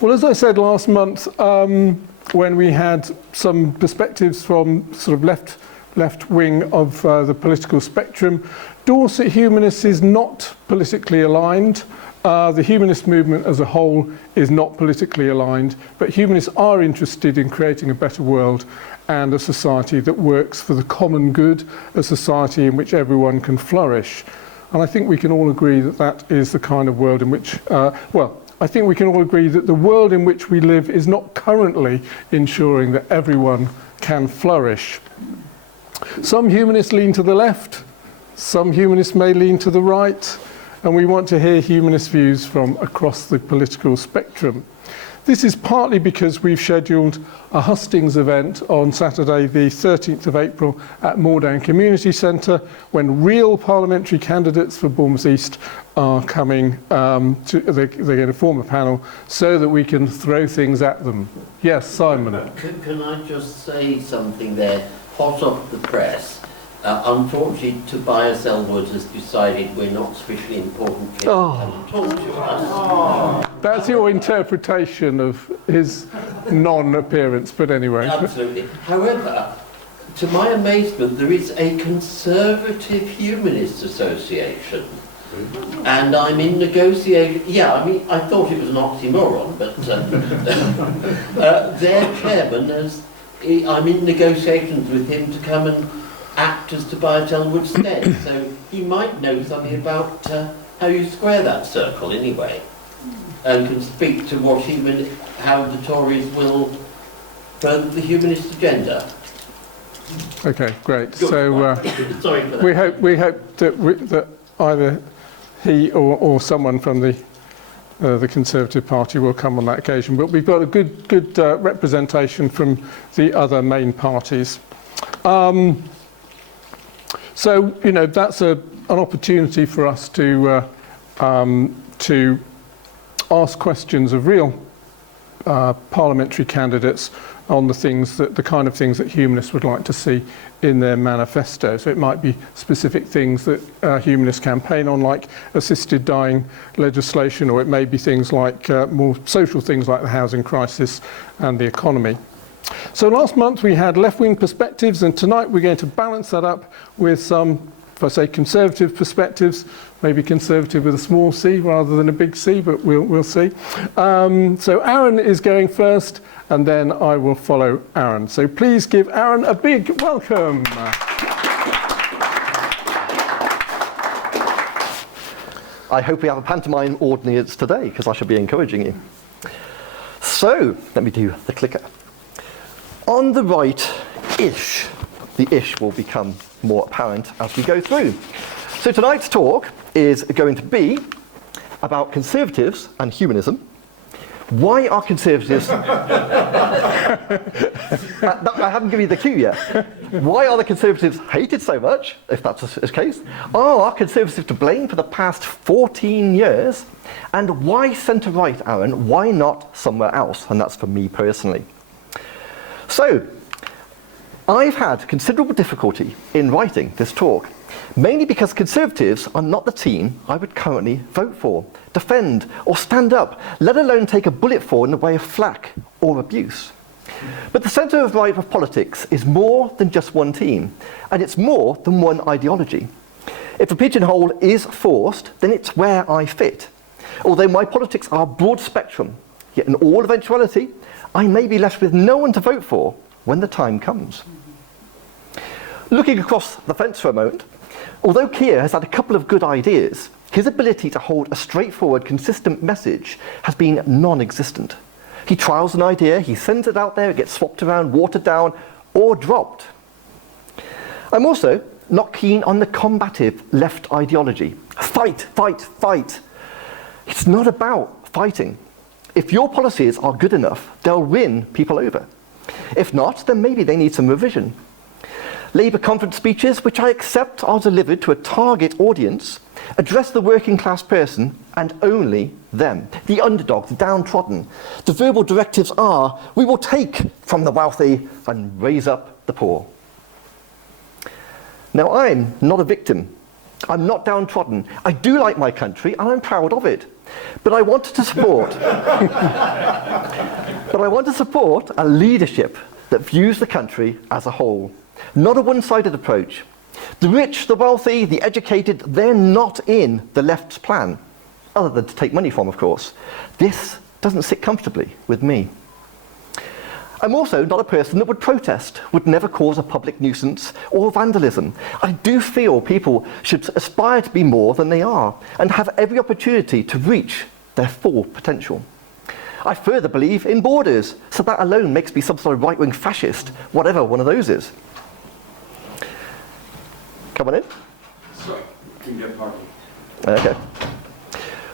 Well, as I said last month, when we had some perspectives from sort of left wing of the political spectrum, Dorset Humanists is not politically aligned. The humanist movement as a whole is not politically aligned, but humanists are interested in creating a better world and a society that works for the common good, a society in which everyone can flourish. And I think we can all agree that that is the kind of world in which, I think we can all agree that the world in which we live is not currently ensuring that everyone can flourish. Some humanists lean to the left, some humanists may lean to the right, and we want to hear humanist views from across the political spectrum. This is partly because we've scheduled a hustings event on Saturday the 13th of April at Warden Community Centre, when real parliamentary candidates for Bournemouth East are coming, they're going to form a panel so that we can throw things at them. Yes, Simon. Can I just say something there, hot off the press? Unfortunately, Tobias Elwood has decided we're not sufficiently important to come and talk to us. That's your interpretation of his non-appearance, but anyway. Absolutely. However, to my amazement, there is a Conservative Humanist Association. And I'm in negotiation. Yeah, I mean, I thought it was an oxymoron, but their chairman I'm in negotiations with him to come and act as Tobias Elwood's stead, so he might know something about how you square that circle anyway, and can speak to how the Tories will further the humanist agenda. Okay, great. Good. So Sorry for that. we hope that either he or someone from the Conservative Party will come on that occasion, but we've got a good representation from the other main parties. So, you know, that's an opportunity for us to ask questions of real parliamentary candidates on the kind of things that humanists would like to see in their manifesto. So it might be specific things that humanists campaign on, like assisted dying legislation, or it may be things like more social things like the housing crisis and the economy. So last month we had left-wing perspectives, and tonight we're going to balance that up with some, if I say conservative perspectives, maybe conservative with a small c rather than a big C, but we'll see. So Aaron is going first, and then I will follow Aaron. So please give Aaron a big welcome. I hope we have a pantomime audience today, because I should be encouraging you. So, let me do the clicker. On the right-ish, the ish will become more apparent as we go through. So tonight's talk is going to be about conservatives and humanism. Why are conservatives... I haven't given you the cue yet. Why are the conservatives hated so much, if that's the case? Are conservatives to blame for the past 14 years? And why centre-right, Aaron? Why not somewhere else? And that's for me personally. So, I've had considerable difficulty in writing this talk, mainly because conservatives are not the team I would currently vote for, defend, or stand up, let alone take a bullet for in the way of flack or abuse. But the centre of right of politics is more than just one team, and it's more than one ideology. If a pigeonhole is forced, then it's where I fit. Although my politics are broad spectrum, yet in all eventuality, I may be left with no one to vote for when the time comes. Looking across the fence for a moment, although Keir has had a couple of good ideas, his ability to hold a straightforward, consistent message has been non-existent. He trials an idea, he sends it out there, it gets swapped around, watered down, or dropped. I'm also not keen on the combative left ideology. Fight, fight, fight. It's not about fighting. If your policies are good enough, they'll win people over. If not, then maybe they need some revision. Labour conference speeches, which I accept are delivered to a target audience, address the working class person and only them, the underdog, the downtrodden. The verbal directives are, we will take from the wealthy and raise up the poor. Now, I'm not a victim. I'm not downtrodden. I do like my country and I'm proud of it. But I want to support a leadership that views the country as a whole, not a one-sided approach. The rich, the wealthy, the educated, they're not in the left's plan, other than to take money from, of course. This doesn't sit comfortably with me. I'm also not a person that would protest, would never cause a public nuisance or vandalism. I do feel people should aspire to be more than they are and have every opportunity to reach their full potential. I further believe in borders, so that alone makes me some sort of right-wing fascist, whatever one of those is. Come on in. Sorry, can get party. Okay.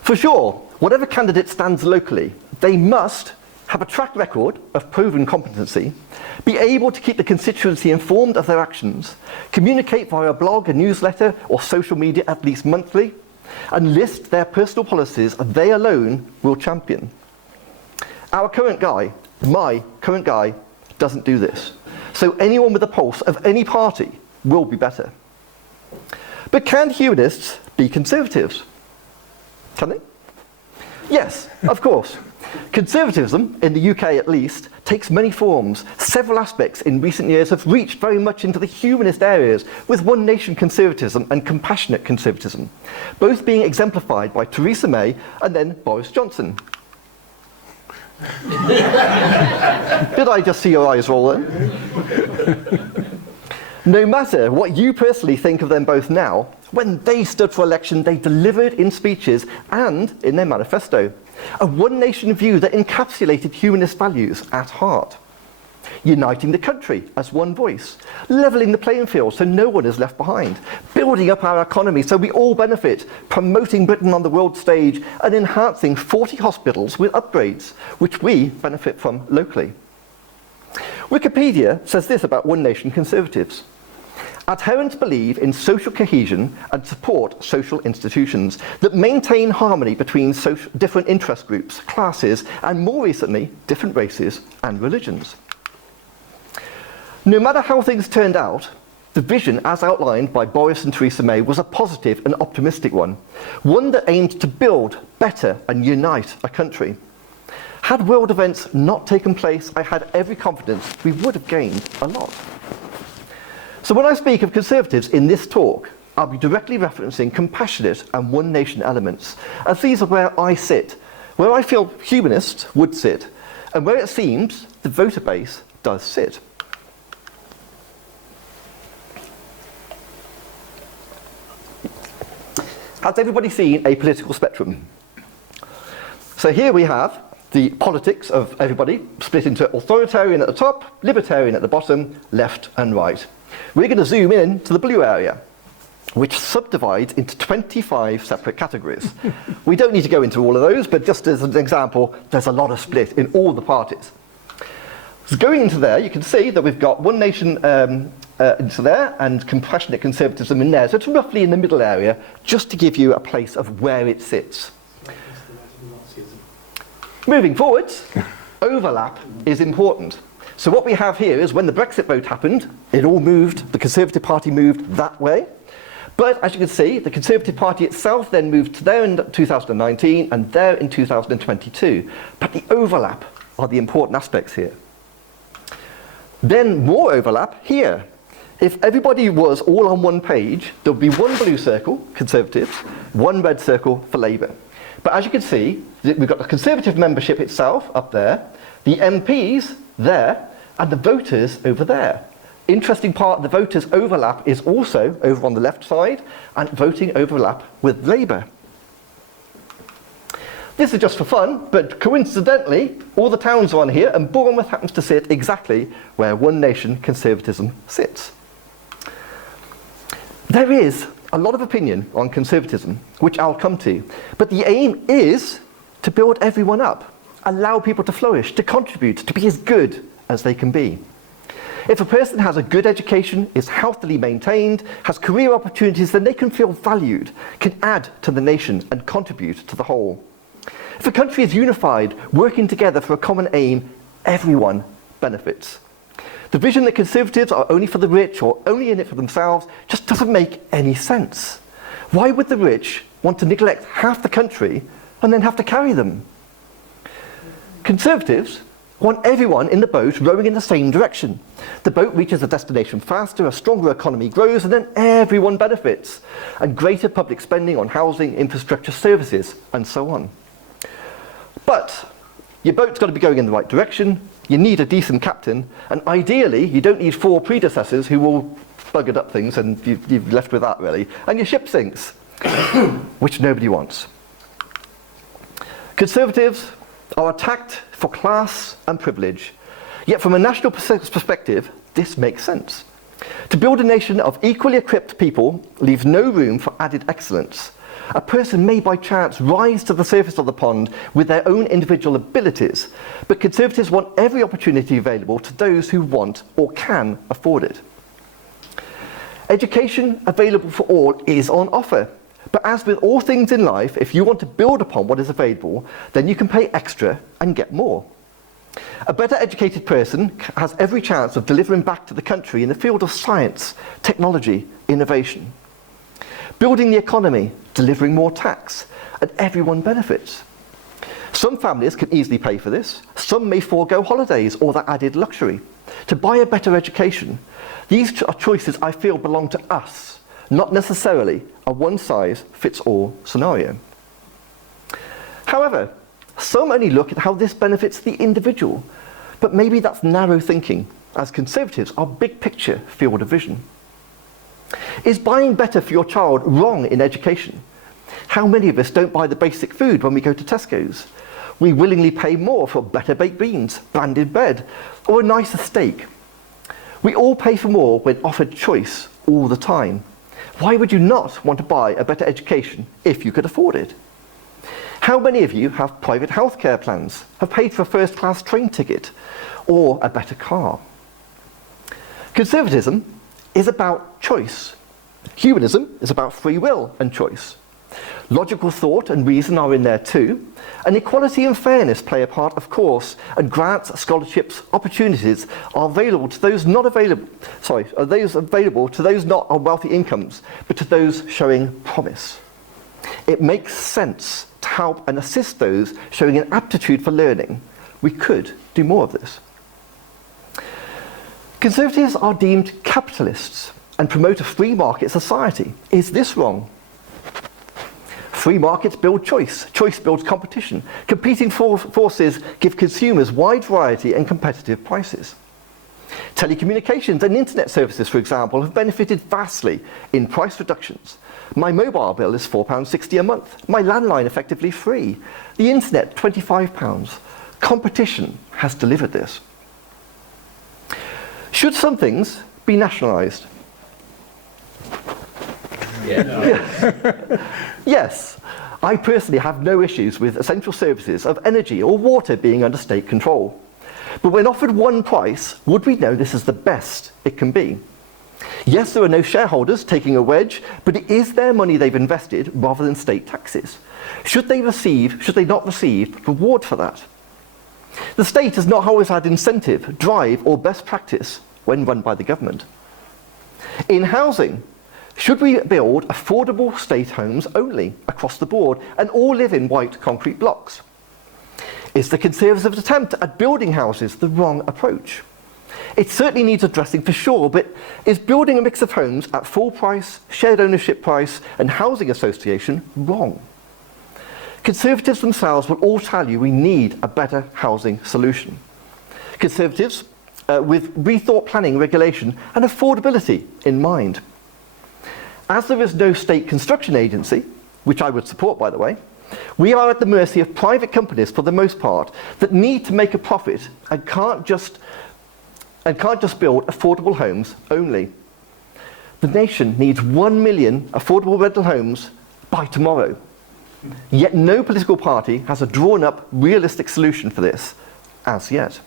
For sure, whatever candidate stands locally, they must have a track record of proven competency, be able to keep the constituency informed of their actions, communicate via a blog, a newsletter, or social media at least monthly, and list their personal policies they alone will champion. Our current guy, my current guy, doesn't do this. So anyone with a pulse of any party will be better. But can humanists be conservatives? Can they? Yes, of course. Conservatism, in the UK at least, takes many forms. Several aspects in recent years have reached very much into the humanist areas, with one nation conservatism and compassionate conservatism, both being exemplified by Theresa May and then Boris Johnson. Did I just see your eyes roll then? No matter what you personally think of them both now, when they stood for election, they delivered in speeches and in their manifesto a one-nation view that encapsulated humanist values at heart. Uniting the country as one voice, levelling the playing field so no one is left behind, building up our economy so we all benefit, promoting Britain on the world stage, and enhancing 40 hospitals with upgrades, which we benefit from locally. Wikipedia says this about One Nation Conservatives. Adherents believe in social cohesion and support social institutions that maintain harmony between different interest groups, classes, and more recently, different races and religions. No matter how things turned out, the vision as outlined by Boris and Theresa May was a positive and optimistic one that aimed to build better and unite a country. Had world events not taken place, I had every confidence we would have gained a lot. So when I speak of conservatives in this talk, I'll be directly referencing compassionate and one nation elements, as these are where I sit, where I feel humanists would sit, and where it seems the voter base does sit. Has everybody seen a political spectrum? So here we have the politics of everybody split into authoritarian at the top, libertarian at the bottom, left and right. We're going to zoom in to the blue area, which subdivides into 25 separate categories. We don't need to go into all of those, but just as an example, there's a lot of split in all the parties. So going into there, you can see that we've got One Nation into there and compassionate conservatism in there. So it's roughly in the middle area, just to give you a place of where it sits. Moving forwards, overlap is important. So what we have here is when the Brexit vote happened, it all moved, the Conservative Party moved that way. But as you can see, the Conservative Party itself then moved to there in 2019 and there in 2022. But the overlap are the important aspects here. Then more overlap here. If everybody was all on one page, there would be one blue circle, Conservatives, one red circle for Labour. But as you can see, we've got the Conservative membership itself up there, the MPs there, and the voters over there. Interesting part, the voters overlap is also over on the left side, and voting overlap with Labour. This is just for fun, but coincidentally, all the towns are on here, and Bournemouth happens to sit exactly where One Nation Conservatism sits. There is a lot of opinion on conservatism, which I'll come to, but the aim is to build everyone up, allow people to flourish, to contribute, to be as good as they can be. If a person has a good education, is healthily maintained, has career opportunities, then they can feel valued, can add to the nation and contribute to the whole. If a country is unified, working together for a common aim, everyone benefits. The vision that conservatives are only for the rich or only in it for themselves just doesn't make any sense. Why would the rich want to neglect half the country and then have to carry them. Conservatives want everyone in the boat rowing in the same direction. The boat reaches a destination faster, a stronger economy grows, and then everyone benefits. And greater public spending on housing, infrastructure, services, and so on. But your boat's got to be going in the right direction, you need a decent captain, and ideally you don't need 4 predecessors who all buggered up things and you've left with that really, and your ship sinks, which nobody wants. Conservatives are attacked for class and privilege, yet from a national perspective, this makes sense. To build a nation of equally equipped people leaves no room for added excellence. A person may by chance rise to the surface of the pond with their own individual abilities, but Conservatives want every opportunity available to those who want or can afford it. Education available for all is on offer. But as with all things in life, if you want to build upon what is available, then you can pay extra and get more. A better educated person has every chance of delivering back to the country in the field of science, technology, innovation. Building the economy, delivering more tax, and everyone benefits. Some families can easily pay for this. Some may forego holidays or that added luxury. To buy a better education, these are choices I feel belong to us, not necessarily a one-size-fits-all scenario. However, some only look at how this benefits the individual, but maybe that's narrow thinking, as Conservatives are big picture field of vision. Is buying better for your child wrong in education? How many of us don't buy the basic food when we go to Tesco's? We willingly pay more for better baked beans, branded bread, or a nicer steak. We all pay for more when offered choice all the time. Why would you not want to buy a better education if you could afford it? How many of you have private healthcare plans, have paid for a first-class train ticket, or a better car? Conservatism is about choice. Humanism is about free will and choice. Logical thought and reason are in there too, and equality and fairness play a part, of course, and grants, scholarships, opportunities are available to those not available, are those available to those not on wealthy incomes, but to those showing promise. It makes sense to help and assist those showing an aptitude for learning. We could do more of this. Conservatives are deemed capitalists and promote a free market society. Is this wrong? Free markets build choice. Choice builds competition. Competing forces give consumers wide variety and competitive prices. Telecommunications and internet services, for example, have benefited vastly in price reductions. My mobile bill is £4.60 a month. My landline effectively free. The internet, £25. Competition has delivered this. Should some things be nationalised? Yes, I personally have no issues with essential services of energy or water being under state control. But when offered one price, would we know this is the best it can be? Yes, there are no shareholders taking a wedge, but it is their money they've invested rather than state taxes. Should they not receive reward for that? The state has not always had incentive, drive, or best practice when run by the government. In housing, should we build affordable state homes only across the board and all live in white concrete blocks? Is the Conservatives' attempt at building houses the wrong approach? It certainly needs addressing for sure, but is building a mix of homes at full price, shared ownership price, and housing association wrong? Conservatives themselves will all tell you we need a better housing solution. Conservatives with rethought planning, regulation, and affordability in mind. As there is no state construction agency, which I would support by the way, we are at the mercy of private companies for the most part that need to make a profit and can't just build affordable homes only. The nation needs 1 million affordable rental homes by tomorrow. Yet no political party has a drawn-up, realistic solution for this as yet.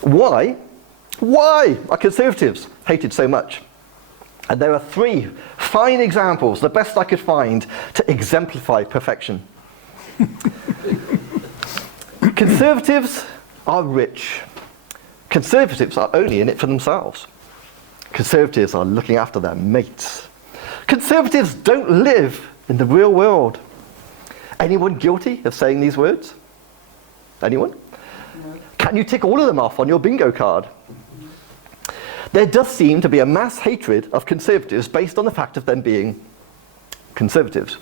Why are Conservatives hated so much? And there are 3 fine examples, the best I could find, to exemplify perfection. Conservatives are rich. Conservatives are only in it for themselves. Conservatives are looking after their mates. Conservatives don't live in the real world. Anyone guilty of saying these words? Anyone? No. Can you tick all of them off on your bingo card? There does seem to be a mass hatred of conservatives based on the fact of them being conservatives.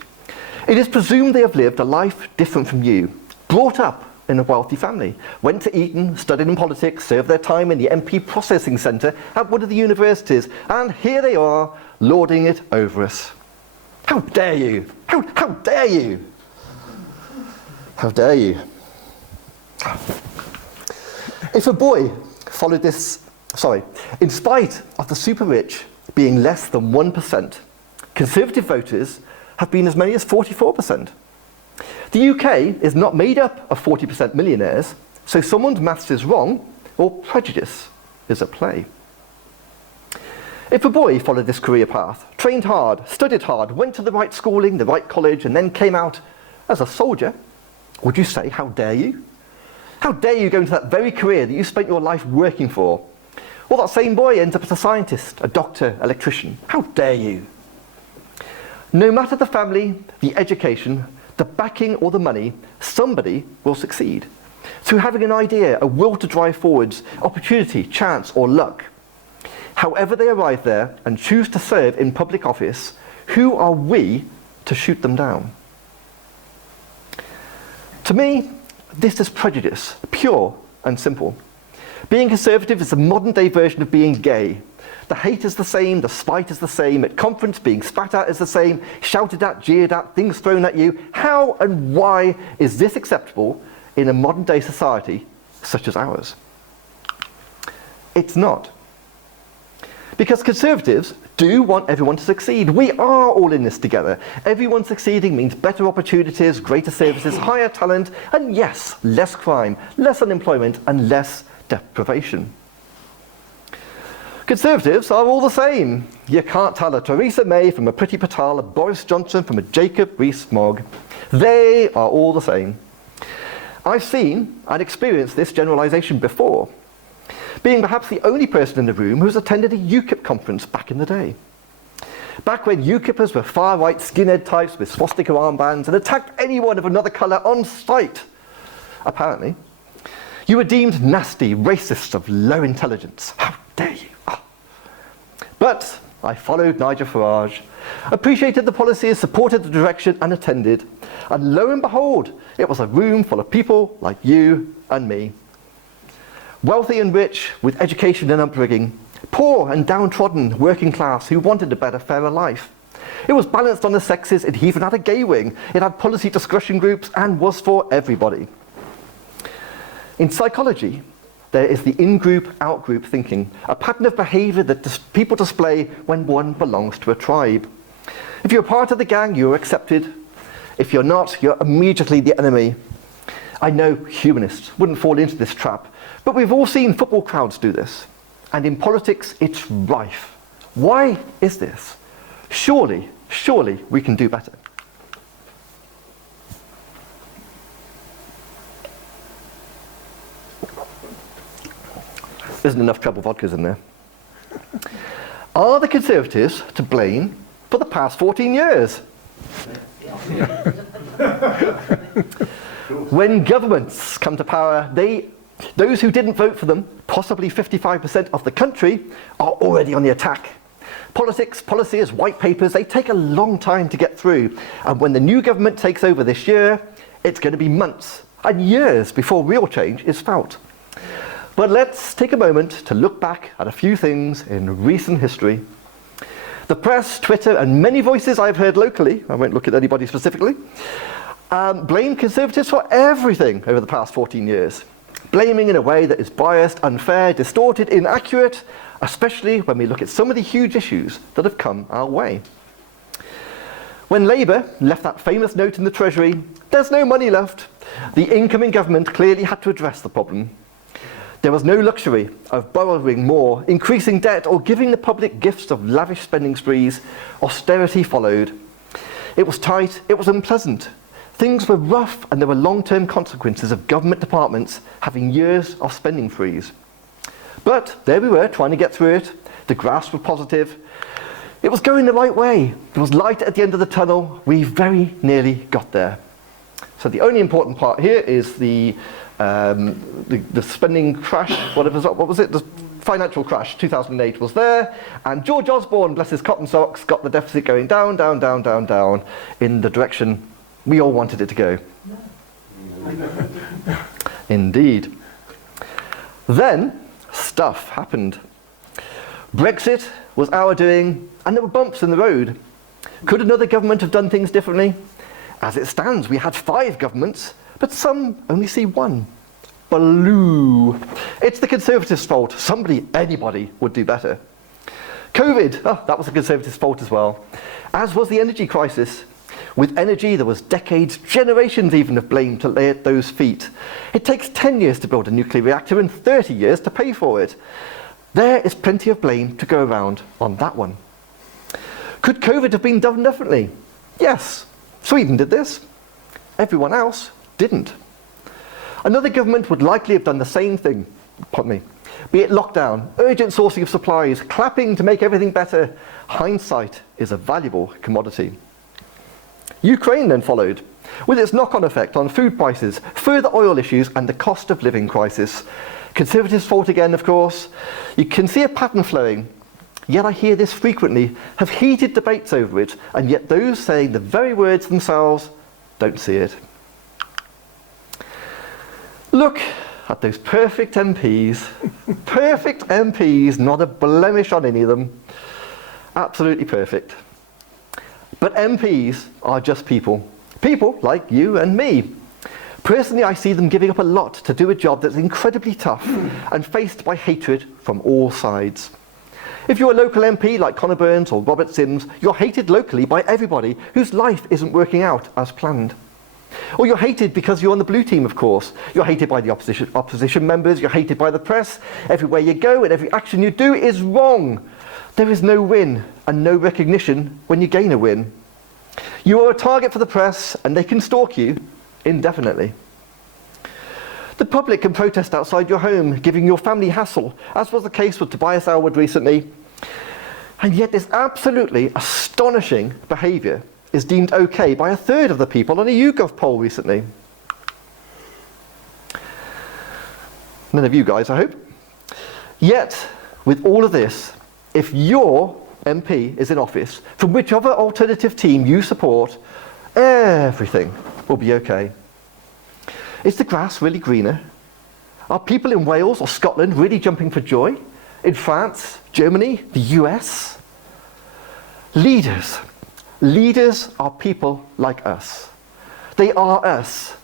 It is presumed they have lived a life different from you, brought up in a wealthy family, went to Eton, studied in politics, served their time in the MP Processing Centre at one of the universities, and here they are, lording it over us. How dare you? How dare you? How dare you? If a boy followed this, in spite of the super rich being less than 1%, Conservative voters have been as many as 44%. The UK is not made up of 40% millionaires, so someone's maths is wrong, or prejudice is at play. If a boy followed this career path, trained hard, studied hard, went to the right schooling, the right college, and then came out as a soldier, would you say, how dare you? How dare you go into that very career that you spent your life working for? Or that same boy ends up as a scientist, a doctor, electrician. How dare you? No matter the family, the education, the backing or the money, somebody will succeed. Through having an idea, a will to drive forwards, opportunity, chance or luck. However they arrive there and choose to serve in public office, who are we to shoot them down? To me, this is prejudice, pure and simple. Being conservative is a modern day version of being gay. The hate is the same, the spite is the same, at conference being spat at is the same, shouted at, jeered at, things thrown at you. How and why is this acceptable in a modern day society such as ours? It's not. Because conservatives do want everyone to succeed. We are all in this together. Everyone succeeding means better opportunities, greater services, higher talent, and yes, less crime, less unemployment, and less deprivation. Conservatives are all the same. You can't tell a Theresa May from a Priti Patel, a Boris Johnson from a Jacob Rees-Mogg. They are all the same. I've seen and experienced this generalisation before, being perhaps the only person in the room who's attended a UKIP conference back in the day. Back when UKIPers were far-right skinhead types with swastika armbands and attacked anyone of another colour on sight. Apparently, you were deemed nasty, racists of low intelligence. How dare you? Oh. But I followed Nigel Farage, appreciated the policies, supported the direction and attended. And lo and behold, it was a room full of people like you and me. Wealthy and rich, with education and upbringing. Poor and downtrodden, working class, who wanted a better, fairer life. It was balanced on the sexes, it even had a gay wing. It had policy discussion groups and was for everybody. In psychology, there is the in-group, out-group thinking, a pattern of behaviour that people display when one belongs to a tribe. If you're part of the gang, you're accepted. If you're not, you're immediately the enemy. I know humanists wouldn't fall into this trap, but we've all seen football crowds do this. And in politics, it's rife. Why is this? Surely we can do better. Isn't enough treble vodkas in there. Are the Conservatives to blame for the past 14 years? When governments come to power, those who didn't vote for them, possibly 55% of the country, are already on the attack. Politics, policies, white papers, they take a long time to get through. And when the new government takes over this year, it's going to be months and years before real change is felt. But let's take a moment to look back at a few things in recent history. The press, Twitter, and many voices I've heard locally, I won't look at anybody specifically, blame Conservatives for everything over the past 14 years. Blaming in a way that is biased, unfair, distorted, inaccurate, especially when we look at some of the huge issues that have come our way. When Labour left that famous note in the Treasury, "There's no money left," the incoming government clearly had to address the problem. There was no luxury of borrowing more, increasing debt, or giving the public gifts of lavish spending sprees. Austerity followed. It was tight, it was unpleasant. Things were rough, and there were long-term consequences of government departments having years of spending freeze. But there we were, trying to get through it. The graphs were positive. It was going the right way. There was light at the end of the tunnel. We very nearly got there. So the only important part here is the spending crash, what was it? The financial crash, 2008 was there, and George Osborne, bless his cotton socks, got the deficit going down, down, down, down, down, in the direction we all wanted it to go. Indeed. Then, stuff happened. Brexit was our doing, and there were bumps in the road. Could another government have done things differently? As it stands, we had 5 governments, but some only see one. Balloo. It's the Conservatives' fault. Somebody, anybody, would do better. COVID, that was the Conservatives' fault as well. As was the energy crisis. With energy, there was decades, generations even of blame to lay at those feet. It takes 10 years to build a nuclear reactor and 30 years to pay for it. There is plenty of blame to go around on that one. Could COVID have been done differently? Yes. Sweden did this. Everyone else didn't. Another government would likely have done the same thing, be it lockdown, urgent sourcing of supplies, clapping to make everything better. Hindsight is a valuable commodity. Ukraine then followed, with its knock-on effect on food prices, further oil issues and the cost of living crisis. Conservatives' fault again, of course. You can see a pattern flowing, yet I hear this frequently, have heated debates over it, and yet those saying the very words themselves don't see it. Look at those perfect MPs. Perfect MPs, not a blemish on any of them. Absolutely perfect. But MPs are just people. People like you and me. Personally, I see them giving up a lot to do a job that's incredibly tough and faced by hatred from all sides. If you're a local MP like Conor Burns or Robert Sims, you're hated locally by everybody whose life isn't working out as planned. Or you're hated because you're on the blue team, of course. You're hated by the opposition members, you're hated by the press. Everywhere you go and every action you do is wrong. There is no win and no recognition when you gain a win. You are a target for the press and they can stalk you indefinitely. The public can protest outside your home, giving your family hassle, as was the case with Tobias Ellwood recently. And yet this absolutely astonishing behaviour is deemed okay by 1/3 of the people on a YouGov poll recently. None of you guys, I hope. Yet, with all of this, if your MP is in office, from whichever alternative team you support, everything will be okay. Is the grass really greener? Are people in Wales or Scotland really jumping for joy? In France, Germany, the US? Leaders. Leaders are people like us. They are us.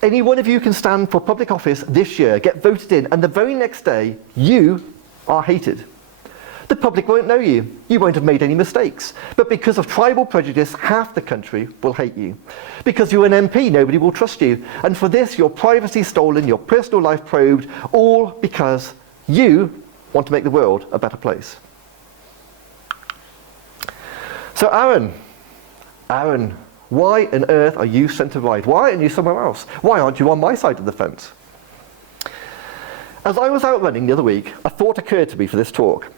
Any one of you can stand for public office this year, get voted in, and the very next day, you are hated. The public won't know you. You won't have made any mistakes. But because of tribal prejudice, half the country will hate you. Because you're an MP, nobody will trust you. And for this, your privacy stolen, your personal life probed, all because you want to make the world a better place. So Aaron, why on earth are you centre right? Why aren't you somewhere else? Why aren't you on my side of the fence? As I was out running the other week, a thought occurred to me for this talk.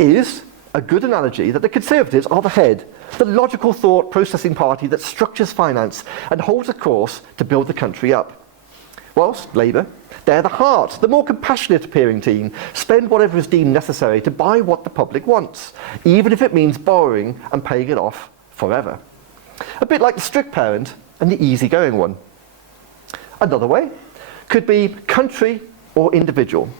Is a good analogy that the Conservatives are the head, the logical thought processing party that structures finance and holds a course to build the country up. Whilst Labour, they're the heart, the more compassionate appearing team, spend whatever is deemed necessary to buy what the public wants, even if it means borrowing and paying it off forever. A bit like the strict parent and the easygoing one. Another way could be country or individual.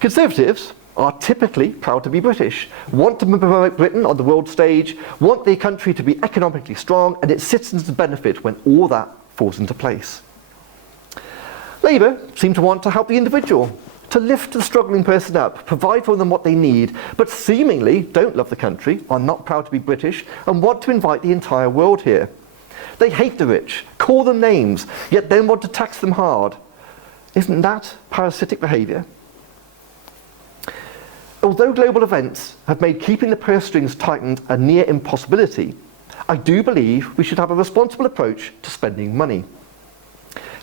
Conservatives are typically proud to be British, want to promote Britain on the world stage, want the country to be economically strong and its citizens to benefit when all that falls into place. Labour seem to want to help the individual, to lift the struggling person up, provide for them what they need, but seemingly don't love the country, are not proud to be British, and want to invite the entire world here. They hate the rich, call them names, yet then want to tax them hard. Isn't that parasitic behaviour? Although global events have made keeping the purse strings tightened a near impossibility, I do believe we should have a responsible approach to spending money.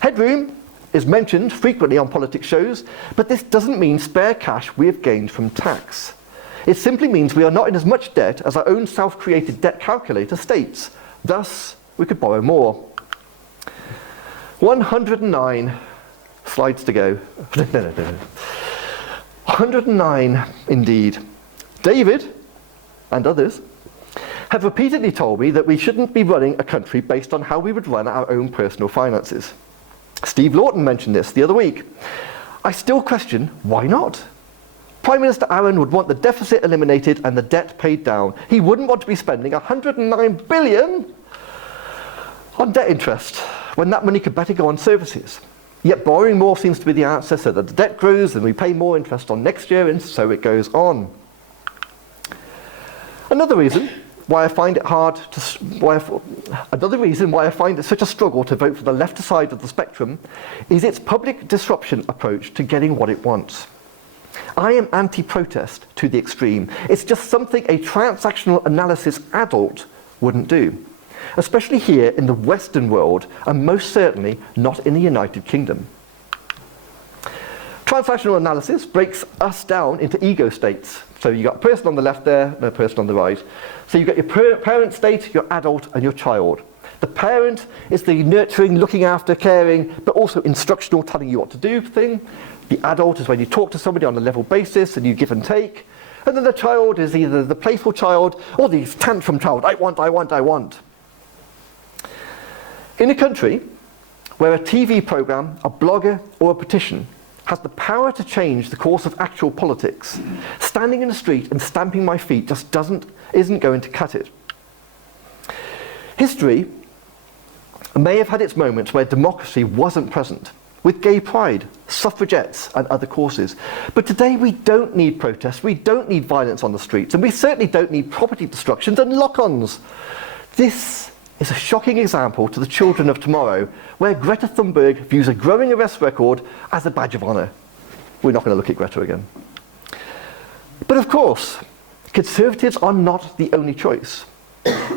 Headroom is mentioned frequently on politics shows, but this doesn't mean spare cash we have gained from tax. It simply means we are not in as much debt as our own self-created debt calculator states. Thus, we could borrow more. 109 slides to go. No. 109 indeed. David and others have repeatedly told me that we shouldn't be running a country based on how we would run our own personal finances. Steve Lawton mentioned this the other week. I still question, why not? Prime Minister Aaron would want the deficit eliminated and the debt paid down. He wouldn't want to be spending 109 billion on debt interest when that money could better go on services. Yet borrowing more seems to be the answer, so that the debt grows and we pay more interest on next year, and so it goes on. Another reason why I find it such a struggle to vote for the left side of the spectrum is its public disruption approach to getting what it wants. I am anti-protest to the extreme. It's just something a transactional analysis adult wouldn't do, especially here in the Western world, and most certainly not in the United Kingdom. Transactional analysis breaks us down into ego states. So you've got a person on the left there, and a person on the right. So you've got your parent state, your adult, and your child. The parent is the nurturing, looking after, caring, but also instructional, telling you what to do thing. The adult is when you talk to somebody on a level basis and you give and take. And then the child is either the playful child or the tantrum child. I want. In a country where a TV program, a blogger, or a petition has the power to change the course of actual politics, standing in the street and stamping my feet just isn't going to cut it. History may have had its moments where democracy wasn't present, with gay pride, suffragettes, and other causes. But today we don't need protests, we don't need violence on the streets, and we certainly don't need property destructions and lock-ons. This is a shocking example to the children of tomorrow, where Greta Thunberg views a growing arrest record as a badge of honour. We're not going to look at Greta again. But of course, Conservatives are not the only choice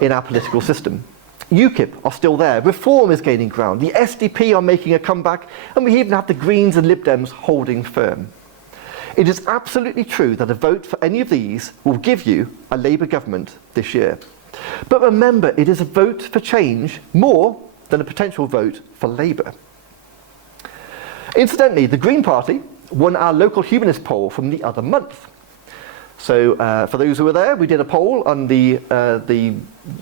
in our political system. UKIP are still there, Reform is gaining ground, the SDP are making a comeback, and we even have the Greens and Lib Dems holding firm. It is absolutely true that a vote for any of these will give you a Labour government this year. But remember, it is a vote for change more than a potential vote for Labour. Incidentally, the Green Party won our local Humanist poll from the other month. So for those who were there, we did a poll on the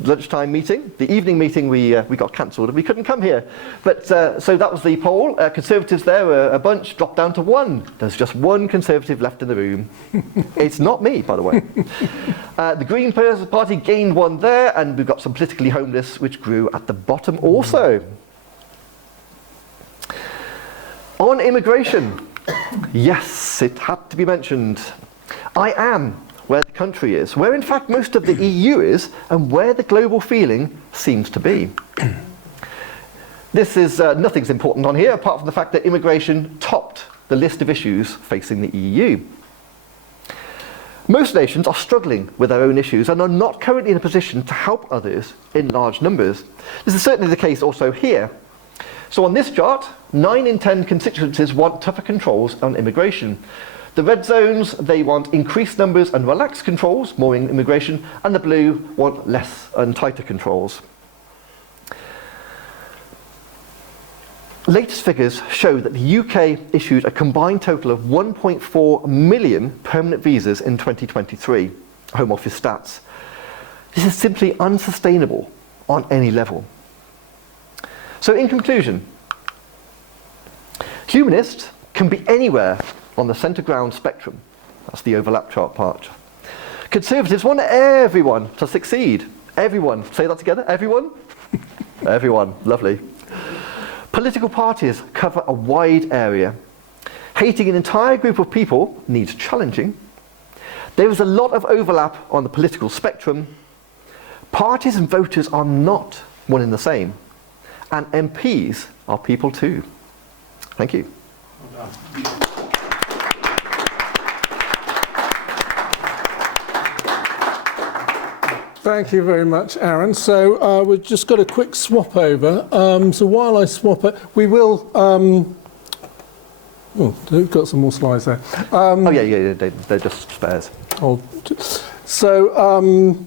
lunchtime meeting. The evening meeting we got cancelled and we couldn't come here. But so that was the poll. Conservatives there were a bunch, dropped down to one. There's just one Conservative left in the room. It's not me, by the way. The Green Party gained one there, and we've got some politically homeless, which grew at the bottom also. On immigration, yes, it had to be mentioned. I am where the country is, where in fact most of the EU is, and where the global feeling seems to be. This is, nothing's important on here, apart from the fact that immigration topped the list of issues facing the EU. Most nations are struggling with their own issues and are not currently in a position to help others in large numbers. This is certainly the case also here. So on this chart, 9 in 10 constituencies want tougher controls on immigration. The red zones, they want increased numbers and relaxed controls, more in immigration, and the blue want less and tighter controls. Latest figures show that the UK issued a combined total of 1.4 million permanent visas in 2023, Home Office stats. This is simply unsustainable on any level. So in conclusion, humanists can be anywhere on the centre ground spectrum. That's the overlap chart part. Conservatives want everyone to succeed. Everyone. Say that together. Everyone? Everyone. Lovely. Political parties cover a wide area. Hating an entire group of people needs challenging. There is a lot of overlap on the political spectrum. Parties and voters are not one and the same. And MPs are people too. Thank you. Well done. Thank you very much, Aaron. So we've just got a quick swap over. So while I swap it, we will Oh, we've got some more slides there. Oh yeah, they're just spares. So,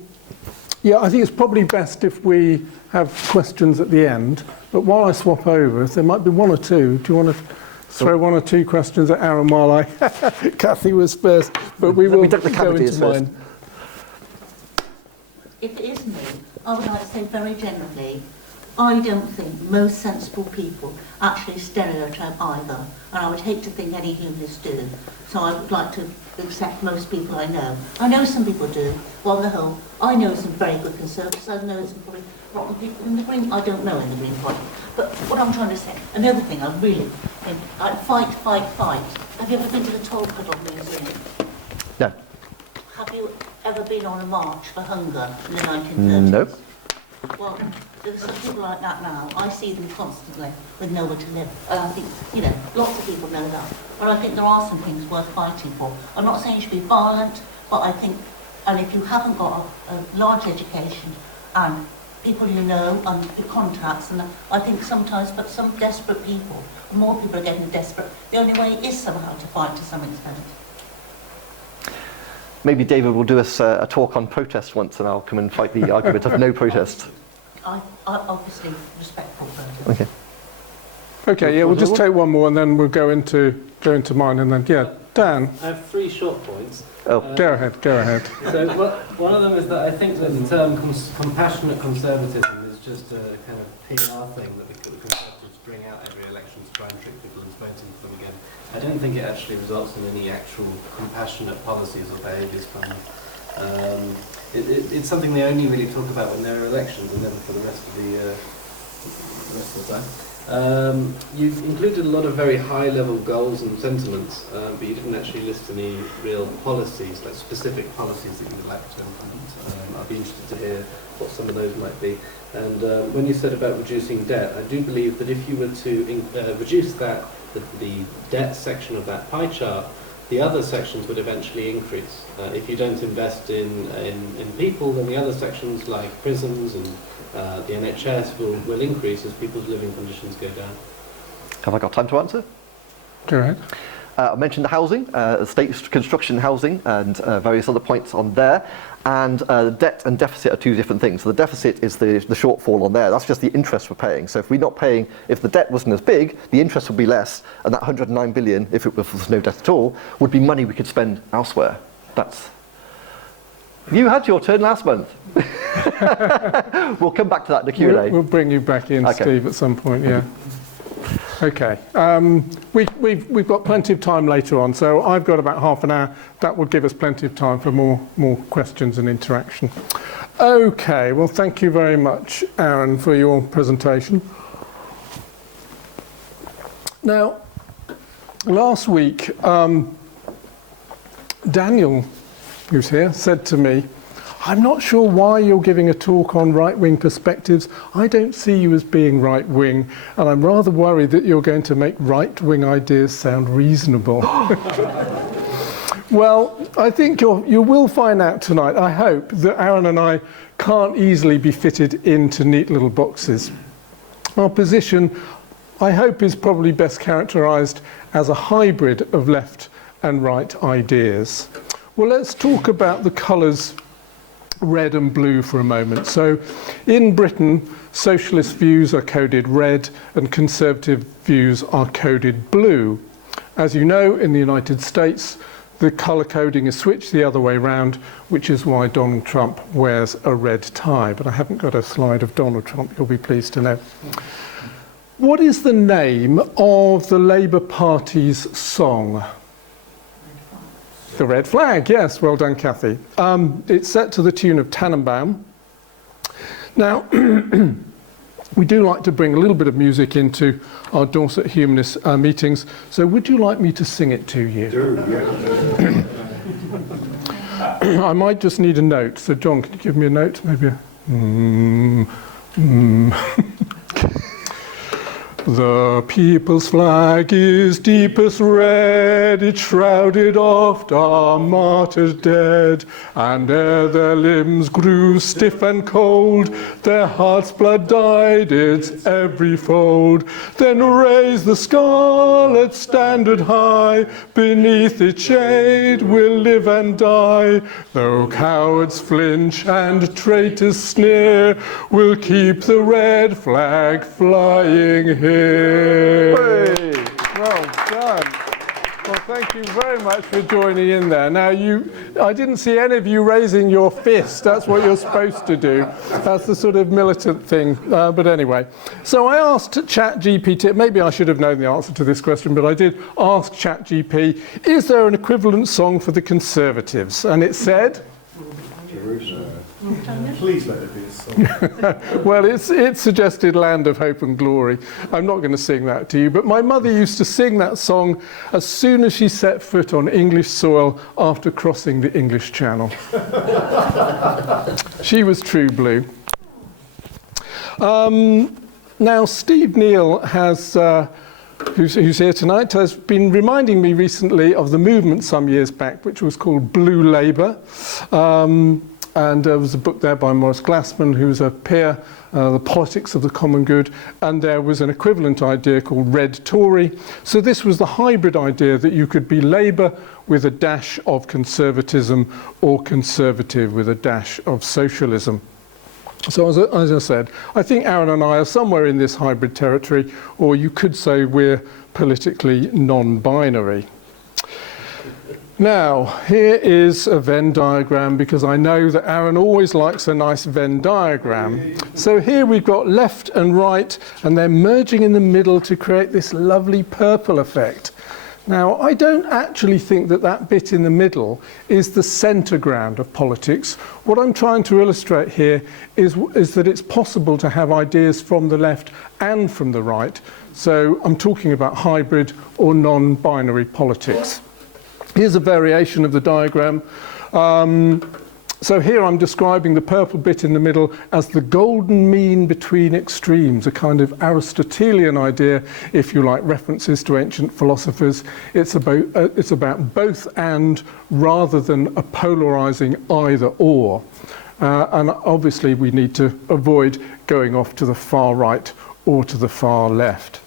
yeah, I think it's probably best if we have questions at the end. But while I swap over, if there might be one or two, do you want to throw one or two questions at Aaron while I... Kathy was first, but we will go into mine. If it is me, I would like to say very generally, I don't think most sensible people actually stereotype either, and I would hate to think any humanists do. So I would like to accept most people I know. I know some people do, but on the whole, I know some very good conservatives. I know some probably rotten people in the Green. I don't know in the Green Party. But what I'm trying to say, another thing I really think, fight, fight, fight. Have you ever been to the Darkwood Museum? No. Have you ever been on a march for hunger in the 1930s? No. Well, there's some people like that now. I see them constantly with nowhere to live. And I think, you know, lots of people know that. But I think there are some things worth fighting for. I'm not saying you should be violent, but I think, and if you haven't got a large education and people you know and your contacts, and I think sometimes, but some desperate people, more people are getting desperate. The only way is somehow to fight to some extent. Maybe David will do us a talk on protest once, and I'll come and fight the argument of no protest. I obviously respectful protest. Okay. Okay, yeah, we'll just take one more and then we'll go into mine and then, yeah, Dan. I have three short points. Oh. Go ahead. So one of them is that I think that the term compassionate conservatism is just a kind of PR thing that the Conservatives bring out every election to try and trick people into voting for them again. I don't think it actually results in any actual compassionate policies or behaviours from them. It's something they only really talk about when there are elections and never for the rest of the time. You've included a lot of very high-level goals and sentiments, but you didn't actually list any real policies, like specific policies that you would like to implement. I'd be interested to hear what some of those might be. And when you said about reducing debt, I do believe that if you were to reduce that, the debt section of that pie chart, the other sections would eventually increase. If you don't invest in people, then the other sections like prisons and the NHS will increase as people's living conditions go down. Have I got time to answer? Go ahead. I mentioned the housing, state construction housing, and various other points on there. And debt and deficit are two different things. So the deficit is the shortfall on there. That's just the interest we're paying. So if we're not paying, if the debt wasn't as big, the interest would be less, and that 109 billion, if it was no debt at all, would be money we could spend elsewhere. That's. You had your turn last month. We'll come back to that in the Q&A. We'll bring you back in, okay. Steve, at some point. Yeah. Okay. We've got plenty of time later on, so I've got about half an hour. That will give us plenty of time for more questions and interaction. Okay. Well, thank you very much, Aaron, for your presentation. Now, last week, Daniel, who's here, said to me, I'm not sure why you're giving a talk on right-wing perspectives. I don't see you as being right-wing, and I'm rather worried that you're going to make right-wing ideas sound reasonable. Well, I think you will find out tonight, I hope, that Aaron and I can't easily be fitted into neat little boxes. Our position, I hope, is probably best characterised as a hybrid of left and right ideas. Well, let's talk about the colours red and blue for a moment. So in Britain, socialist views are coded red and conservative views are coded blue. As you know, in the United States, the colour coding is switched the other way round, which is why Donald Trump wears a red tie. But I haven't got a slide of Donald Trump, you'll be pleased to know. What is the name of the Labour Party's song? The Red Flag, yes, well done, Kathy. It's set to the tune of Tannenbaum. Now, we do like to bring a little bit of music into our Dorset Humanist meetings, so would you like me to sing it to you? I might just need a note, so John, can you give me a note? Maybe a... The people's flag is deepest red, it shrouded oft our martyrs dead, and ere their limbs grew stiff and cold, their heart's blood dyed its every fold. Then raise the scarlet standard high, beneath its shade we'll live and die. Though cowards flinch and traitors sneer, we'll keep the red flag flying here. Hey, well done. Well, thank you very much for joining in there. Now, I didn't see any of you raising your fist. That's what you're supposed to do. That's the sort of militant thing. But anyway, so I asked ChatGPT, maybe I should have known the answer to this question, but I did ask ChatGPT, is there an equivalent song for the Conservatives? And it said, Please let it be a song. well, it suggested Land of Hope and Glory. I'm not going to sing that to you, but my mother used to sing that song as soon as she set foot on English soil after crossing the English Channel. She was true blue. Now, Steve Neal has... who's here tonight, has been reminding me recently of the movement some years back, which was called Blue Labour. And there was a book there by Maurice Glassman, who's a peer, The Politics of the Common Good, and there was an equivalent idea called Red Tory. So this was the hybrid idea that you could be Labour with a dash of conservatism or Conservative with a dash of socialism. So as I said, I think Aaron and I are somewhere in this hybrid territory, or you could say we're politically non-binary. Now, here is a Venn diagram, because I know that Aaron always likes a nice Venn diagram. So here we've got left and right, and they're merging in the middle to create this lovely purple effect. Now, I don't actually think that that bit in the middle is the centre ground of politics. What I'm trying to illustrate here is that it's possible to have ideas from the left and from the right. So I'm talking about hybrid or non-binary politics. Here's a variation of the diagram. So here I'm describing the purple bit in the middle as the golden mean between extremes, a kind of Aristotelian idea, if you like, references to ancient philosophers. It's about both and rather than a polarizing either or. And obviously we need to avoid going off to the far right or to the far left.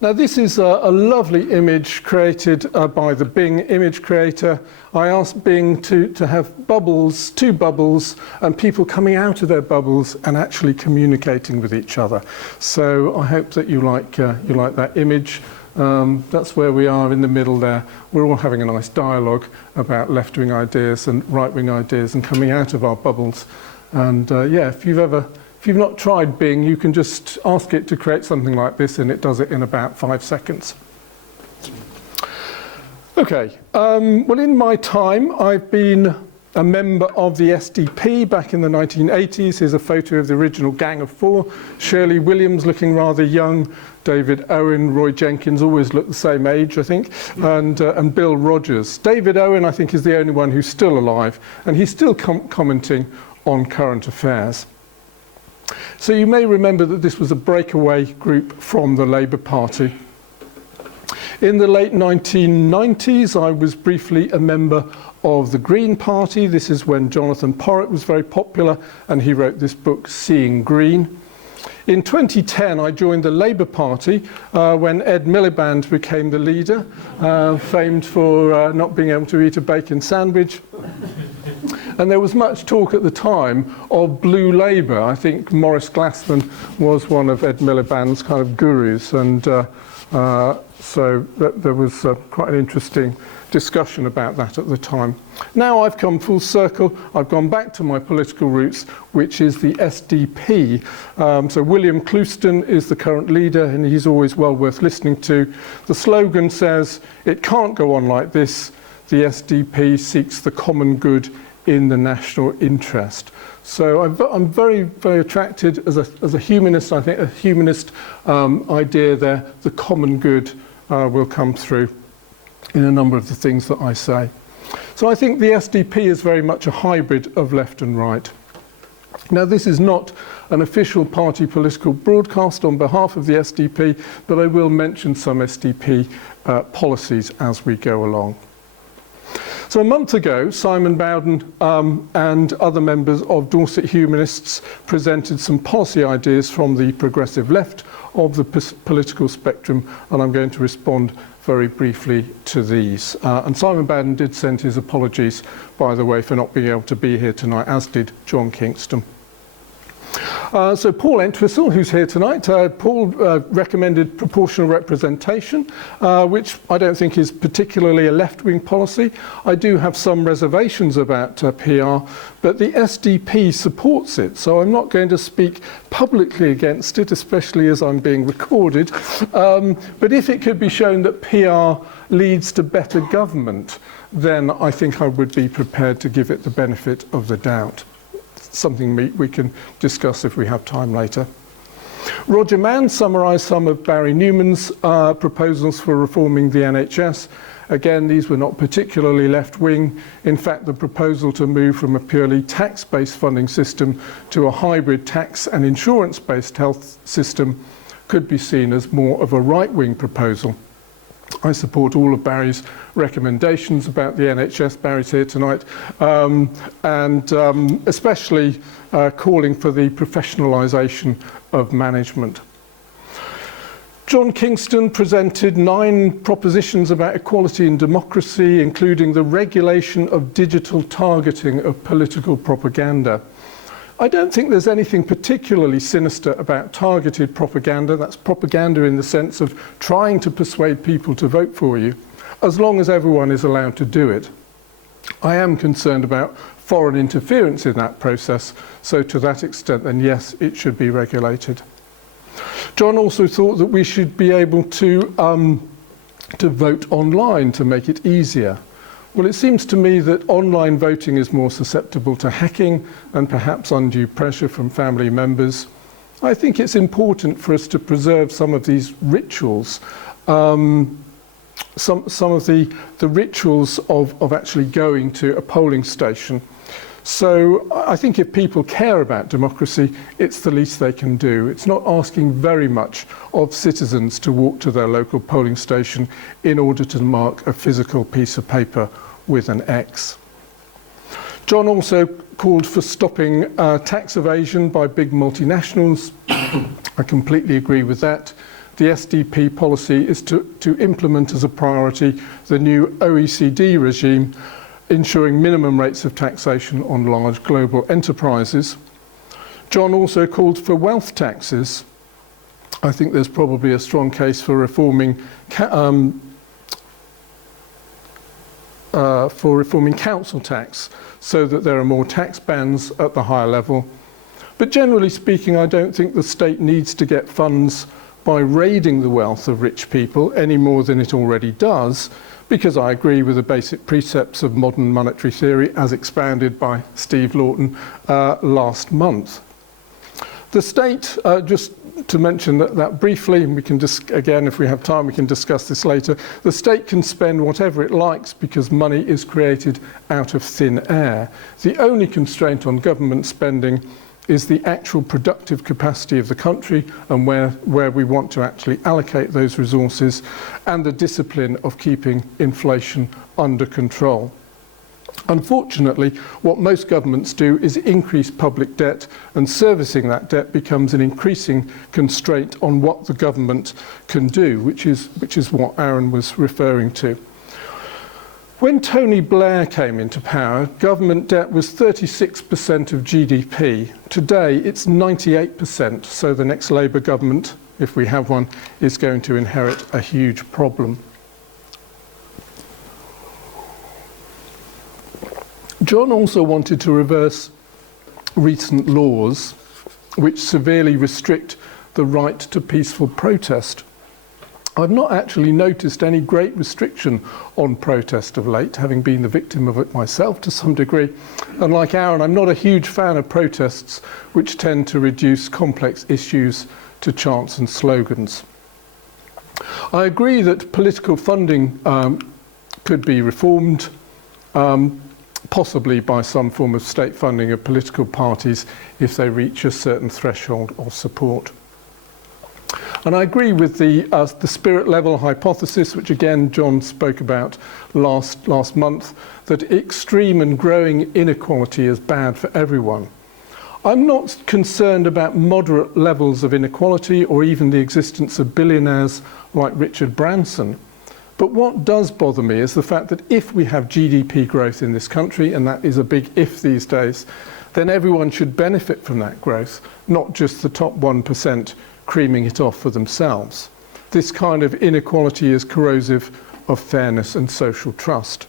Now this is a lovely image created by the Bing image creator. I asked Bing to have bubbles, 2 bubbles, and people coming out of their bubbles and actually communicating with each other. So I hope that you like that image. That's where we are in the middle there. We're all having a nice dialogue about left-wing ideas and right-wing ideas and coming out of our bubbles. And yeah, if you've not tried Bing, you can just ask it to create something like this, and it does it in about 5 seconds. Okay, well, in my time, I've been a member of the SDP back in the 1980s. Here's a photo of the original Gang of 4. Shirley Williams looking rather young, David Owen, Roy Jenkins always look the same age, I think, and Bill Rogers. David Owen, I think, is the only one who's still alive, and he's still commenting on current affairs. So you may remember that this was a breakaway group from the Labour Party. In the late 1990s, I was briefly a member of the Green Party. This is when Jonathan Porritt was very popular, and he wrote this book, Seeing Green. In 2010, I joined the Labour Party when Ed Miliband became the leader, famed for not being able to eat a bacon sandwich. And there was much talk at the time of Blue Labour. I think Maurice Glassman was one of Ed Miliband's kind of gurus, and so there was quite an interesting discussion about that at the time. Now I've come full circle. I've gone back to my political roots, which is the SDP. So William Clouston is the current leader, and he's always well worth listening to. The slogan says, "It can't go on like this. The SDP seeks the common good in the national interest." So I'm very, very attracted as a humanist. I think a humanist idea there, the common good will come through in a number of the things that I say. So I think the SDP is very much a hybrid of left and right. Now, this is not an official party political broadcast on behalf of the SDP, but I will mention some SDP policies as we go along. So a month ago, Simon Bowden and other members of Dorset Humanists presented some policy ideas from the progressive left of the political spectrum, and I'm going to respond very briefly to these. And Simon Bowden did send his apologies, by the way, for not being able to be here tonight, as did John Kingston. So Paul Entwistle, who's here tonight, Paul recommended proportional representation, which I don't think is particularly a left-wing policy. I do have some reservations about PR, but the SDP supports it, so I'm not going to speak publicly against it, especially as I'm being recorded. But if it could be shown that PR leads to better government, then I think I would be prepared to give it the benefit of the doubt. Something we can discuss if we have time later. Roger Mann summarised some of Barry Newman's proposals for reforming the NHS. Again, these were not particularly left-wing. In fact, the proposal to move from a purely tax-based funding system to a hybrid tax and insurance-based health system could be seen as more of a right-wing proposal. I support all of Barry's recommendations about the NHS. Barry's here tonight, and especially calling for the professionalisation of management. John Kingston presented 9 propositions about equality and democracy, including the regulation of digital targeting of political propaganda. I don't think there's anything particularly sinister about targeted propaganda. That's propaganda in the sense of trying to persuade people to vote for you, as long as everyone is allowed to do it. I am concerned about foreign interference in that process, so to that extent, then yes, it should be regulated. John also thought that we should be able to vote online to make it easier. Well, it seems to me that online voting is more susceptible to hacking and perhaps undue pressure from family members. I think it's important for us to preserve some of these rituals, some of the rituals of actually going to a polling station. So I think if people care about democracy, it's the least they can do. It's not asking very much of citizens to walk to their local polling station in order to mark a physical piece of paper with an X. John also called for stopping tax evasion by big multinationals. I completely agree with that. The SDP policy is to implement as a priority the new OECD regime, ensuring minimum rates of taxation on large global enterprises. John also called for wealth taxes. I think there's probably a strong case for reforming council tax so that there are more tax bands at the higher level. But generally speaking, I don't think the state needs to get funds by raiding the wealth of rich people any more than it already does, because I agree with the basic precepts of modern monetary theory as expounded by Steve Lawton last month. The state, just to mention that briefly, and we can just, again, if we have time, we can discuss this later. The state can spend whatever it likes because money is created out of thin air. The only constraint on government spending is the actual productive capacity of the country and where we want to actually allocate those resources, and the discipline of keeping inflation under control. Unfortunately, what most governments do is increase public debt, and servicing that debt becomes an increasing constraint on what the government can do, which is what Aaron was referring to. When Tony Blair came into power, government debt was 36% of GDP. Today, it's 98%, so the next Labour government, if we have one, is going to inherit a huge problem. John also wanted to reverse recent laws which severely restrict the right to peaceful protest. I've not actually noticed any great restriction on protest of late, having been the victim of it myself to some degree. And like Aaron, I'm not a huge fan of protests which tend to reduce complex issues to chants and slogans. I agree that political funding could be reformed. possibly by some form of state funding of political parties if they reach a certain threshold of support. And I agree with the spirit level hypothesis, which again John spoke about last month, that extreme and growing inequality is bad for everyone. I'm not concerned about moderate levels of inequality or even the existence of billionaires like Richard Branson. But what does bother me is the fact that if we have GDP growth in this country, and that is a big if these days, then everyone should benefit from that growth, not just the top 1% creaming it off for themselves. This kind of inequality is corrosive of fairness and social trust.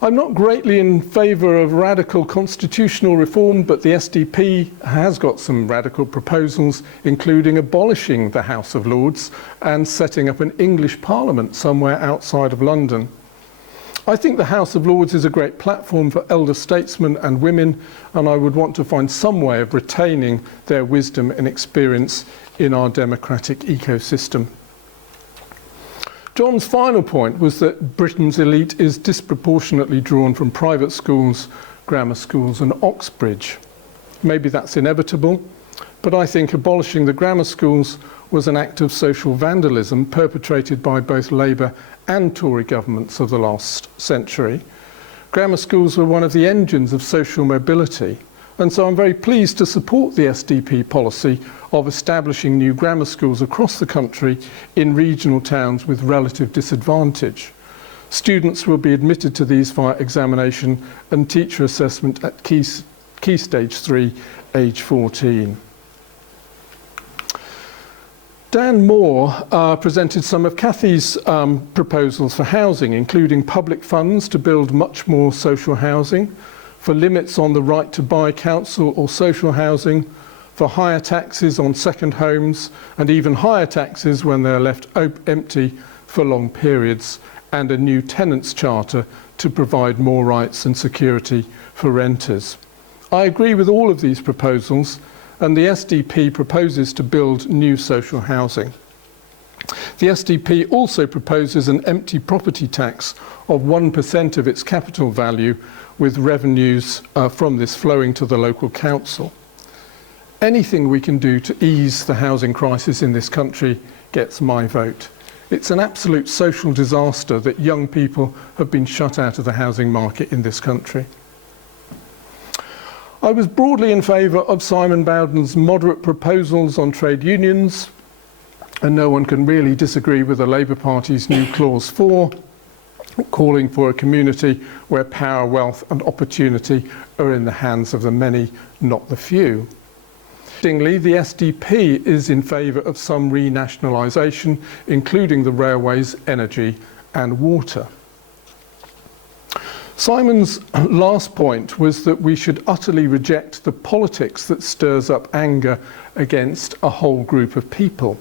I'm not greatly in favour of radical constitutional reform, but the SDP has got some radical proposals, including abolishing the House of Lords and setting up an English Parliament somewhere outside of London. I think the House of Lords is a great platform for elder statesmen and women, and I would want to find some way of retaining their wisdom and experience in our democratic ecosystem. John's final point was that Britain's elite is disproportionately drawn from private schools, grammar schools and Oxbridge. Maybe that's inevitable, but I think abolishing the grammar schools was an act of social vandalism perpetrated by both Labour and Tory governments of the last century. Grammar schools were one of the engines of social mobility, and so I'm very pleased to support the SDP policy of establishing new grammar schools across the country in regional towns with relative disadvantage. Students will be admitted to these via examination and teacher assessment at Key Stage 3, age 14. Dan Moore presented some of Cathy's proposals for housing, including public funds to build much more social housing, for limits on the right to buy council or social housing, for higher taxes on second homes, and even higher taxes when they're left empty for long periods, and a new tenants' charter to provide more rights and security for renters. I agree with all of these proposals, and the SDP proposes to build new social housing. The SDP also proposes an empty property tax of 1% of its capital value, with revenues from this flowing to the local council. Anything we can do to ease the housing crisis in this country gets my vote. It's an absolute social disaster that young people have been shut out of the housing market in this country. I was broadly in favour of Simon Bowden's moderate proposals on trade unions, and no one can really disagree with the Labour Party's new Clause 4, calling for a community where power, wealth and opportunity are in the hands of the many, not the few. Interestingly, the SDP is in favour of some renationalisation, including the railways, energy and water. Simon's last point was that we should utterly reject the politics that stirs up anger against a whole group of people.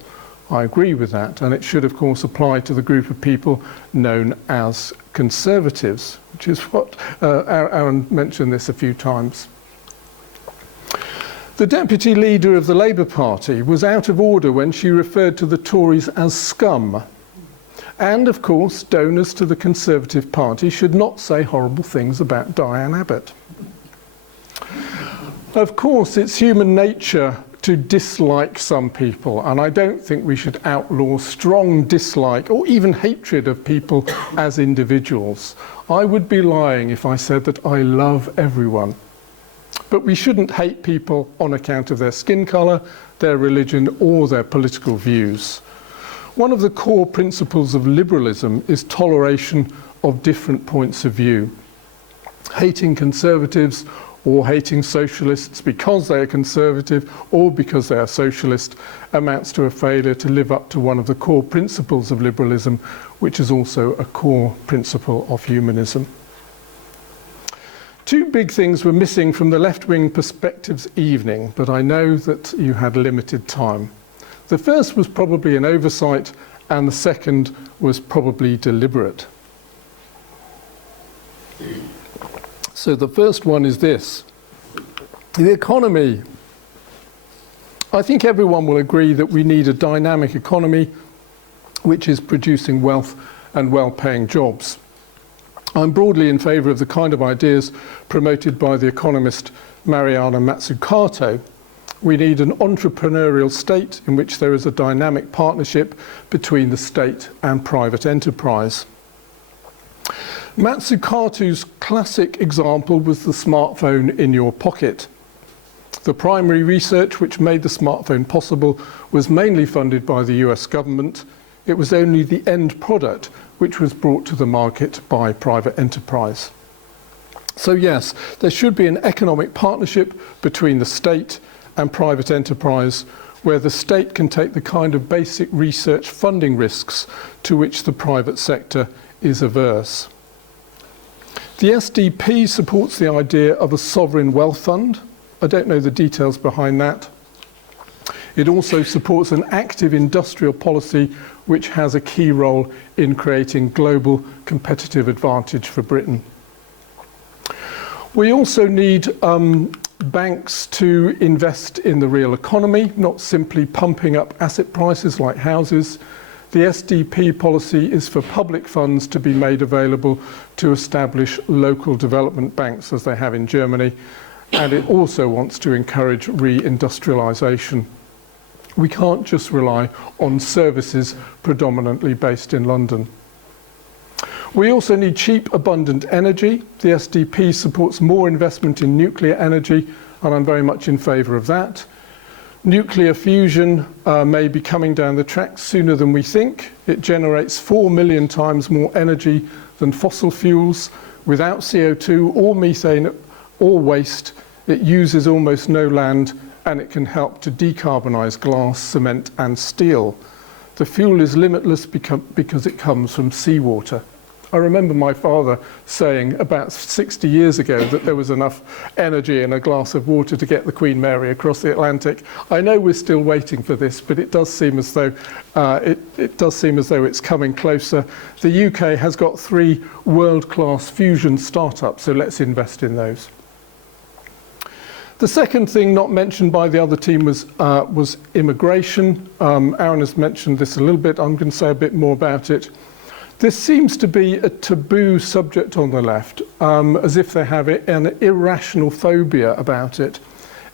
I agree with that, and it should of course apply to the group of people known as conservatives, which is what Aaron mentioned this a few times. The deputy leader of the Labour Party was out of order when she referred to the Tories as scum. And of course, donors to the Conservative Party should not say horrible things about Diane Abbott. Of course, it's human nature to dislike some people, and I don't think we should outlaw strong dislike or even hatred of people as individuals. I would be lying if I said that I love everyone. But we shouldn't hate people on account of their skin colour, their religion or their political views. One of the core principles of liberalism is toleration of different points of view. Hating conservatives or hating socialists because they are conservative or because they are socialist amounts to a failure to live up to one of the core principles of liberalism, which is also a core principle of humanism. Two big things were missing from the left-wing perspectives evening, but I know that you had limited time. The first was probably an oversight, and the second was probably deliberate. So the first one is this. The economy. I think everyone will agree that we need a dynamic economy which is producing wealth and well-paying jobs. I'm broadly in favour of the kind of ideas promoted by the economist Mariana Mazzucato. We need an entrepreneurial state in which there is a dynamic partnership between the state and private enterprise. Mazzucato's classic example was the smartphone in your pocket. The primary research which made the smartphone possible was mainly funded by the US government. It was only the end product which was brought to the market by private enterprise. So yes, there should be an economic partnership between the state and private enterprise where the state can take the kind of basic research funding risks to which the private sector is averse. The SDP supports the idea of a sovereign wealth fund. I don't know the details behind that. It also supports an active industrial policy which has a key role in creating global competitive advantage for Britain. We also need banks to invest in the real economy, not simply pumping up asset prices like houses. The SDP policy is for public funds to be made available to establish local development banks as they have in Germany, and it also wants to encourage re-industrialisation. We can't just rely on services predominantly based in London. We also need cheap, abundant energy. The SDP supports more investment in nuclear energy, and I'm very much in favour of that. Nuclear fusion may be coming down the track sooner than we think. It generates 4 million times more energy than fossil fuels without CO2 or methane or waste. It uses almost no land, and it can help to decarbonise glass, cement and steel. The fuel is limitless because it comes from seawater. I remember my father saying about 60 years ago that there was enough energy in a glass of water to get the Queen Mary across the Atlantic. I know we're still waiting for this, but it does seem as though it's coming closer. The UK has got 3 world-class fusion startups, so let's invest in those. The second thing not mentioned by the other team was immigration. Aaron has mentioned this a little bit. I'm going to say a bit more about it. This seems to be a taboo subject on the left, as if they have an irrational phobia about it.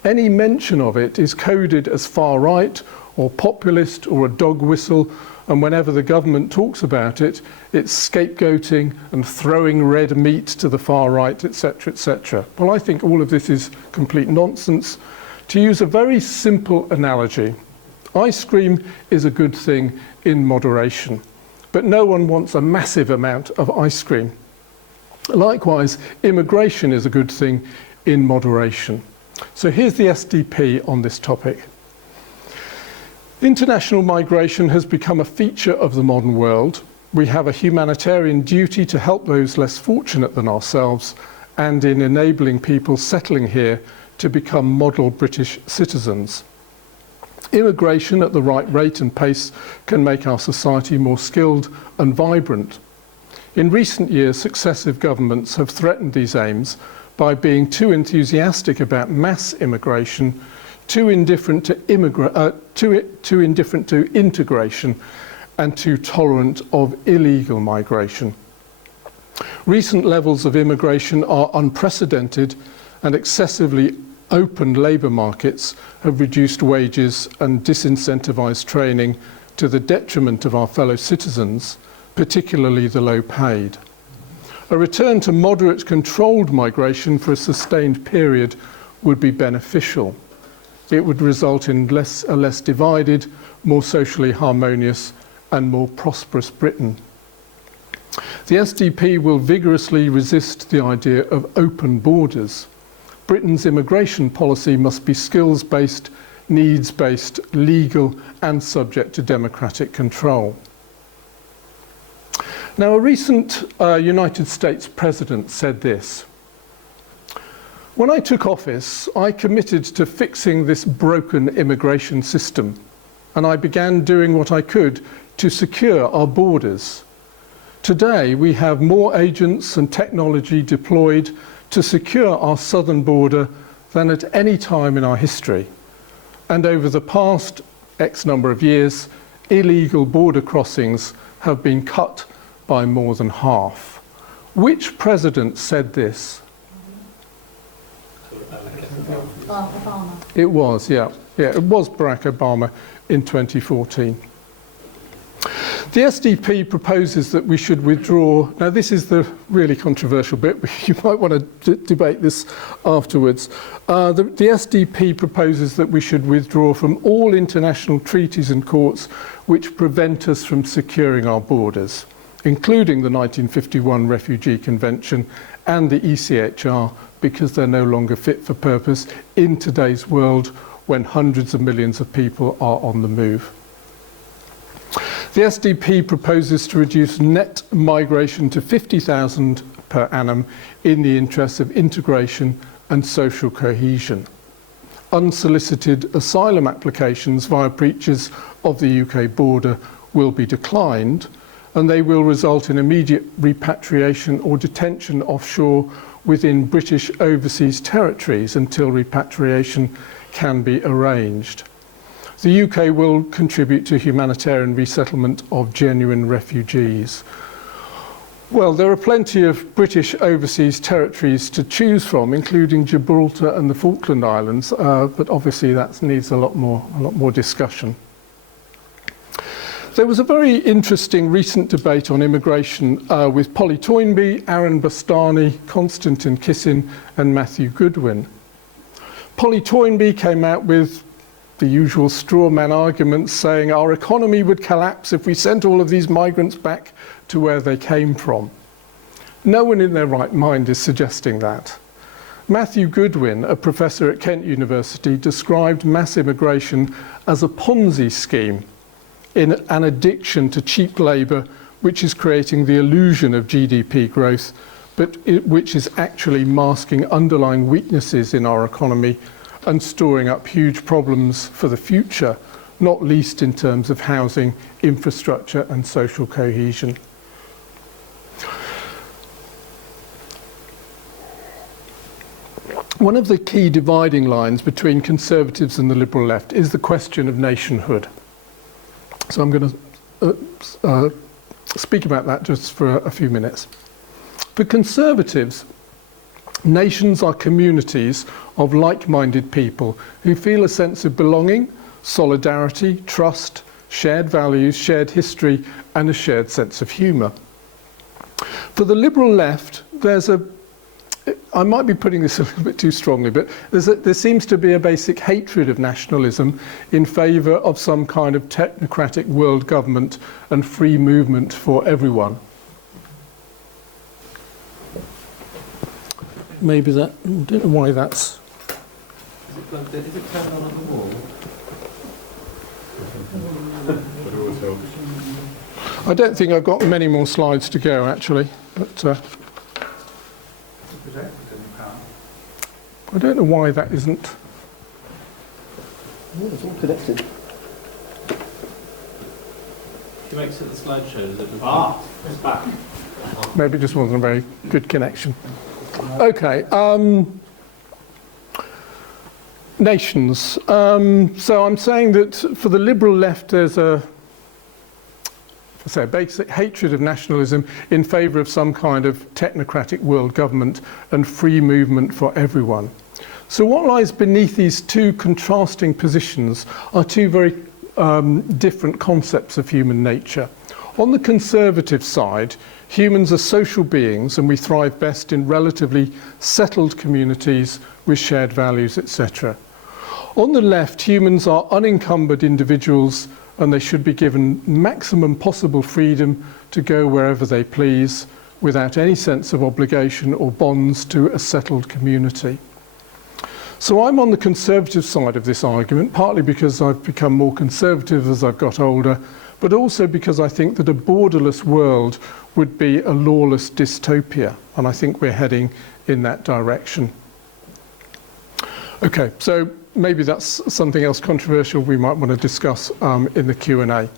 Any mention of it is coded as far right or populist or a dog whistle, and whenever the government talks about it, it's scapegoating and throwing red meat to the far right, etc., etc. Well, I think all of this is complete nonsense. To use a very simple analogy, ice cream is a good thing in moderation, but no one wants a massive amount of ice cream. Likewise, immigration is a good thing in moderation. So here's the SDP on this topic. International migration has become a feature of the modern world. We have a humanitarian duty to help those less fortunate than ourselves, and in enabling people settling here to become model British citizens. Immigration at the right rate and pace can make our society more skilled and vibrant. In recent years, successive governments have threatened these aims by being too enthusiastic about mass immigration, too indifferent to integration, and too tolerant of illegal migration. Recent levels of immigration are unprecedented, and excessively open labour markets have reduced wages and disincentivised training to the detriment of our fellow citizens, particularly the low paid. A return to moderate controlled migration for a sustained period would be beneficial. It would result in a less divided, more socially harmonious and more prosperous Britain. The SDP will vigorously resist the idea of open borders. Britain's immigration policy must be skills-based, needs-based, legal and subject to democratic control. Now, a recent United States president said this: "When I took office, I committed to fixing this broken immigration system, and I began doing what I could to secure our borders. Today, we have more agents and technology deployed to secure our southern border than at any time in our history. And over the past X number of years, illegal border crossings have been cut by more than half." Which president said this? Obama. It was, yeah. Yeah, it was Barack Obama in 2014. The SDP proposes that we should withdraw. Now, this is the really controversial bit, but you might want to debate this afterwards. The SDP proposes that we should withdraw from all international treaties and courts which prevent us from securing our borders, including the 1951 Refugee Convention and the ECHR, because they're no longer fit for purpose in today's world when hundreds of millions of people are on the move. The SDP proposes to reduce net migration to 50,000 per annum in the interest of integration and social cohesion. Unsolicited asylum applications via breaches of the UK border will be declined, and they will result in immediate repatriation or detention offshore within British overseas territories until repatriation can be arranged. The UK will contribute to humanitarian resettlement of genuine refugees. Well, there are plenty of British overseas territories to choose from, including Gibraltar and the Falkland Islands, but obviously that needs a lot more discussion. There was a very interesting recent debate on immigration with Polly Toynbee, Aaron Bastani, Konstantin Kissin and Matthew Goodwin. Polly Toynbee came out with the usual straw man arguments saying our economy would collapse if we sent all of these migrants back to where they came from. No one in their right mind is suggesting that. Matthew Goodwin, a professor at Kent University, described mass immigration as a Ponzi scheme, in an addiction to cheap labour which is creating the illusion of GDP growth, but which is actually masking underlying weaknesses in our economy and storing up huge problems for the future, not least in terms of housing, infrastructure and social cohesion. One of the key dividing lines between Conservatives and the Liberal left is the question of nationhood. So I'm going to speak about that just for a few minutes. For Conservatives, nations are communities of like-minded people who feel a sense of belonging, solidarity, trust, shared values, shared history, and a shared sense of humour. For the Liberal left, I might be putting this a little bit too strongly, but there seems to be a basic hatred of nationalism in favour of some kind of technocratic world government and free movement for everyone. Maybe that, I don't know why that's... Is it turned on at the wall? I don't think I've got many more slides to go, actually, but I don't know why that isn't. Oh, it's all connected. She makes it the slideshow. It's back. Maybe it just wasn't a very good connection. Okay. Nations. So I'm saying that for the Liberal left, there's a basic hatred of nationalism in favour of some kind of technocratic world government and free movement for everyone. So what lies beneath these two contrasting positions are two very different concepts of human nature. On the Conservative side, humans are social beings and we thrive best in relatively settled communities with shared values, etc. On the left, humans are unencumbered individuals and they should be given maximum possible freedom to go wherever they please without any sense of obligation or bonds to a settled community. So I'm on the Conservative side of this argument, partly because I've become more conservative as I've got older, but also because I think that a borderless world would be a lawless dystopia, and I think we're heading in that direction. Okay, so maybe that's something else controversial we might want to discuss in the Q&A.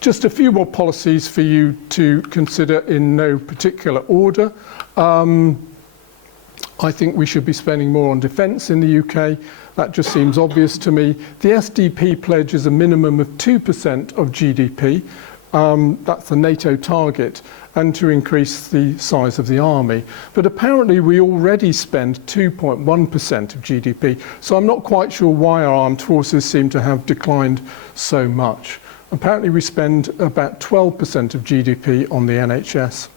Just a few more policies for you to consider in no particular order. I think we should be spending more on defence in the UK. That just seems obvious to me. The SDP pledges a minimum of 2% of GDP That's the NATO target, and to increase the size of the army. But apparently we already spend 2.1% of GDP, so I'm not quite sure why our armed forces seem to have declined so much. Apparently we spend about 12% of GDP on the NHS.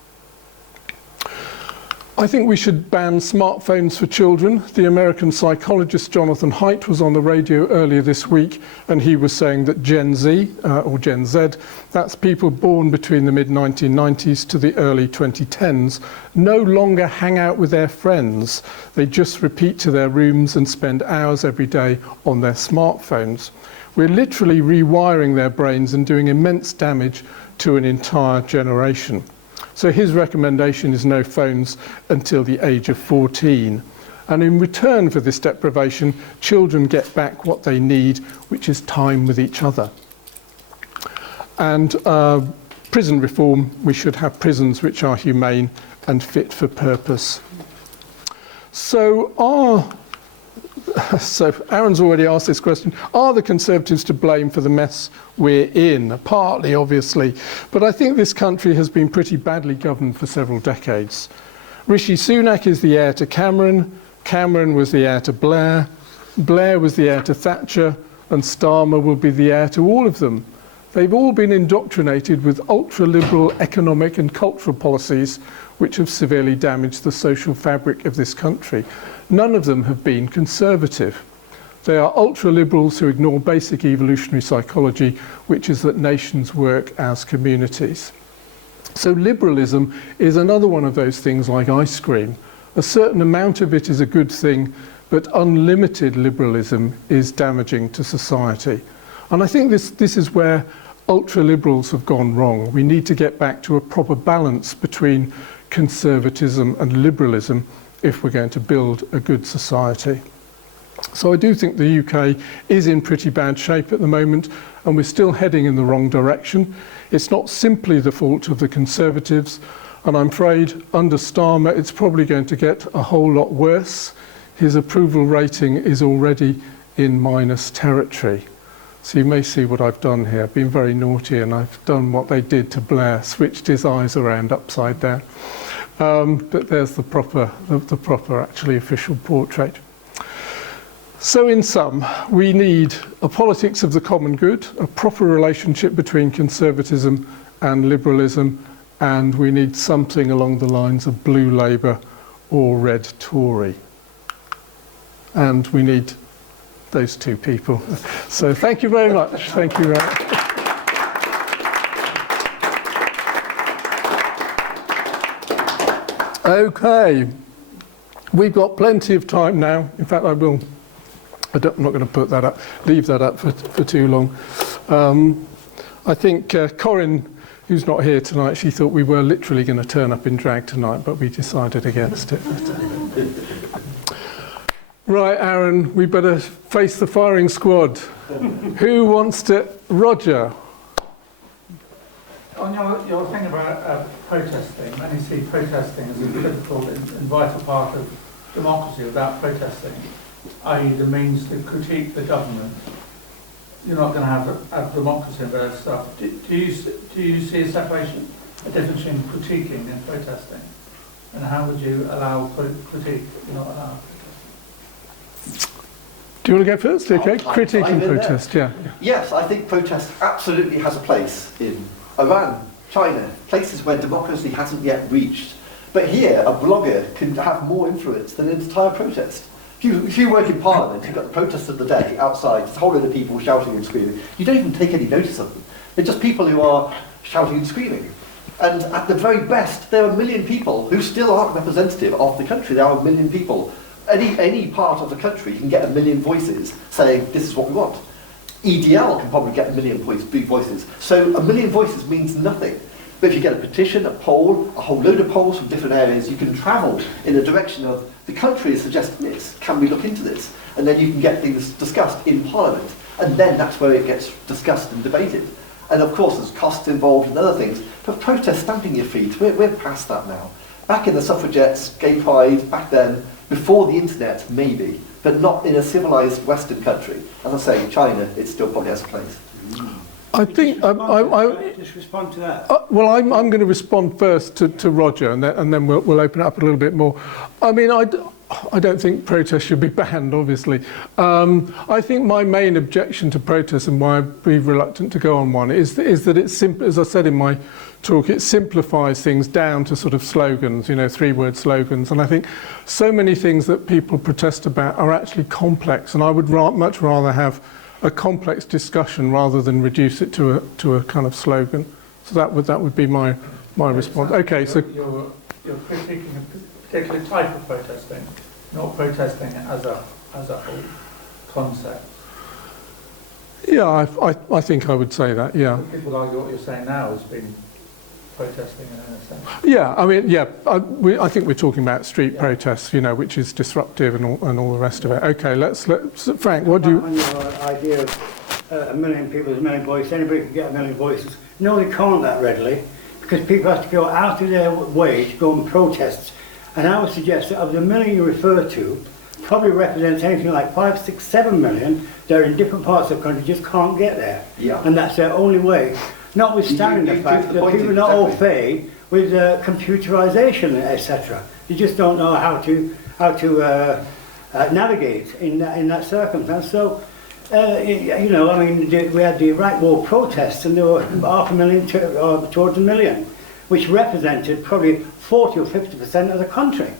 I think we should ban smartphones for children. The American psychologist Jonathan Haidt was on the radio earlier this week, and he was saying that Gen Z, or Gen Z, that's people born between the mid-1990s to the early 2010s, no longer hang out with their friends. They just repeat to their rooms and spend hours every day on their smartphones. We're literally rewiring their brains and doing immense damage to an entire generation. So his recommendation is no phones until the age of 14. And in return for this deprivation, children get back what they need, which is time with each other. And prison reform, we should have prisons which are humane and fit for purpose. So Aaron's already asked this question. Are the Conservatives to blame for the mess we're in? Partly, obviously. But I think this country has been pretty badly governed for several decades. Rishi Sunak is the heir to Cameron. Cameron was the heir to Blair. Blair was the heir to Thatcher. And Starmer will be the heir to all of them. They've all been indoctrinated with ultra-liberal economic and cultural policies which have severely damaged the social fabric of this country. None of them have been conservative. They are ultra-liberals who ignore basic evolutionary psychology, which is that nations work as communities. So liberalism is another one of those things like ice cream. A certain amount of it is a good thing, but unlimited liberalism is damaging to society. And I think this is where ultra-liberals have gone wrong. We need to get back to a proper balance between conservatism and liberalism if we're going to build a good society. So I do think the UK is in pretty bad shape at the moment, and we're still heading in the wrong direction. It's not simply the fault of the Conservatives, and I'm afraid under Starmer it's probably going to get a whole lot worse. His approval rating is already in minus territory. So you may see what I've done here. I've been very naughty, and I've done what they did to Blair, switched his eyes around upside down. But there's the proper actually official portrait. So in sum, we need a politics of the common good, a proper relationship between conservatism and liberalism, and we need something along the lines of blue Labour or red Tory. And we need those two people. So thank you very much. Thank you very much. Okay, we've got plenty of time now. In fact, I'm not going to put that up, leave that up for too long. I think Corinne, who's not here tonight, she thought we were literally going to turn up in drag tonight, but we decided against it. Right, Aaron, we better face the firing squad. Who wants to? Roger. On your thing about protesting, many see protesting as a critical and vital part of democracy. Without protesting, i.e. the means to critique the government, you're not going to have democracy and various stuff. Do you see a separation, a difference between critiquing and protesting? And how would you allow critique if not allow protest? Do you want to go first? Okay, critique and protest, yeah. Yes, I think protest absolutely has a place in Iran, China, places where democracy hasn't yet reached. But here, a blogger can have more influence than an entire protest. If you work in Parliament, you've got the protest of the day outside, it's a whole load of people shouting and screaming. You don't even take any notice of them. They're just people who are shouting and screaming. And at the very best, there are a million people who still aren't representative of the country. There are a million people. Any part of the country can get a million voices saying, this is what we want. EDL can probably get a million voices. So a million voices means nothing. But if you get a petition, a poll, a whole load of polls from different areas, you can travel in the direction of the country is suggesting this, can we look into this? And then you can get things discussed in Parliament. And then that's where it gets discussed and debated. And of course there's costs involved and other things. But protest, stamping your feet, we're past that now. Back in the suffragettes, gay pride, back then, before the internet, maybe, but not in a civilized Western country. As I say, China, it still probably has a place. I think Just respond to that. well, I'm going to respond first to Roger, and then we'll open it up a little bit more. I mean, I don't think protests should be banned, obviously. I think my main objection to protests and why I'd be reluctant to go on one is that it's simple, as I said in my talk, it simplifies things down to sort of slogans, you know, 3-word slogans. And I think so many things that people protest about are actually complex, and I would much rather have a complex discussion rather than reduce it to a kind of slogan. So that would be my response. Okay, so you're critiquing a particular type of protesting, not protesting as a whole concept. yeah, I think I would say that. Yeah. People argue what you're saying now has been protesting in a sense. Yeah, I mean, yeah, I think we're talking about street protests, you know, which is disruptive and all the rest of it. Okay, let's Frank, what do you? On your idea of a million people is a million voices, anybody can get a million voices. No, they can't that readily, because people have to go out of their way to go and protest. And I would suggest that of the million you refer to, probably represents anything like 5, 6, 7 million that are in different parts of the country, just can't get there. Yeah. And that's their only way. Notwithstanding the fact that people are not au fait with computerisation, etc. You just don't know how to navigate in that circumstance. So, you know, I mean, we had the Iraq War protests, and there were 500,000 towards 1 million, which represented probably 40 or 50% of the country.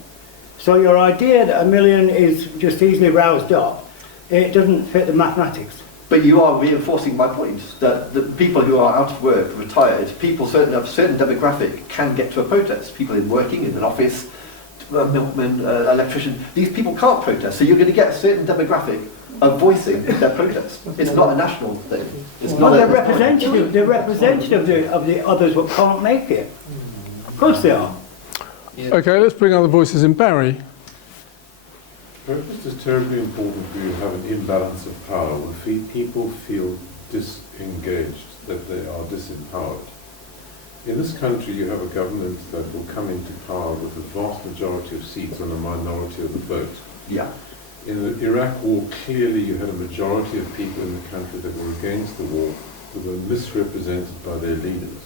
So your idea that 1 million is just easily roused up, it doesn't fit the mathematics. But you are reinforcing my point that the people who are out of work, retired, people of certain demographic can get to a protest. People working in an office, milkman, electrician, these people can't protest. So you're going to get a certain demographic of voicing their protest. It's not a national thing. It's Well, not they're representative of the others who can't make it. Of course they are. Okay, let's bring other voices in. Barry. Protest is terribly important when you have an imbalance of power, when people feel disengaged, that they are disempowered. In this country you have a government that will come into power with a vast majority of seats and a minority of the vote. Yeah. In the Iraq War, clearly you had a majority of people in the country that were against the war, who were misrepresented by their leaders.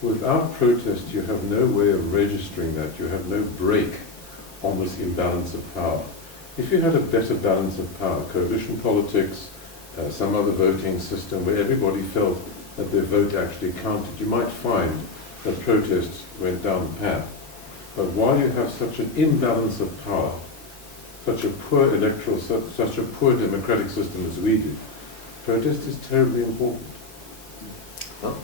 Without protest, you have no way of registering that. You have no break on this imbalance of power. If you had a better balance of power, coalition politics, some other voting system where everybody felt that their vote actually counted, you might find that protests went down the path. But while you have such an imbalance of power, such a poor electoral, such a poor democratic system as we do, protest is terribly important. Well,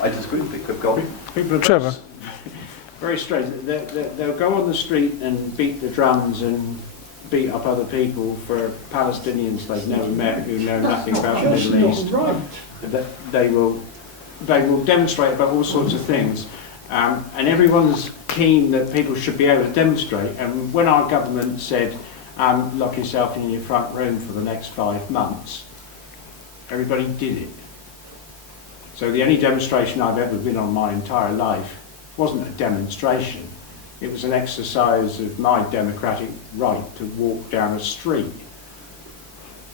I disagree with you. Go on. People are Trevor. very strange. They'll go on the street and beat the drums and beat up other people for Palestinians they've never met who know nothing about the Middle East. They will demonstrate about all sorts of things, and everyone's keen that people should be able to demonstrate. And when our government said, lock yourself in your front room for the next 5 months, everybody did it. So the only demonstration I've ever been on my entire life wasn't a demonstration. It was an exercise of my democratic right to walk down a street.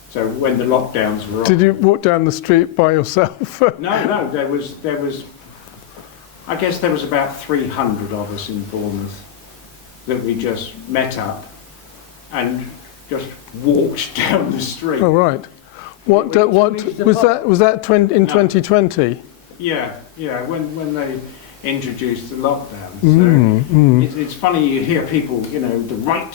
So when the lockdowns were on... Did you walk down the street by yourself? No, there was... I guess there was about 300 of us in Bournemouth that we just met up and just walked down the street. Oh, right. What was that in 2020? Yeah, when they introduced the lockdown. So it's funny, you hear people, you know, the right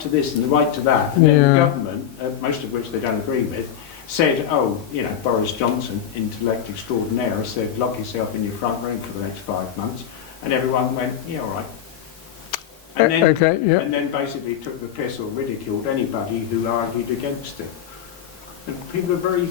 to this and the right to that, and then the government, most of which they don't agree with, said, oh, you know, Boris Johnson, intellect extraordinaire, said lock yourself in your front room for the next 5 months, and everyone went, yeah, all right. And then, and then basically took the piss or ridiculed anybody who argued against it. And people are very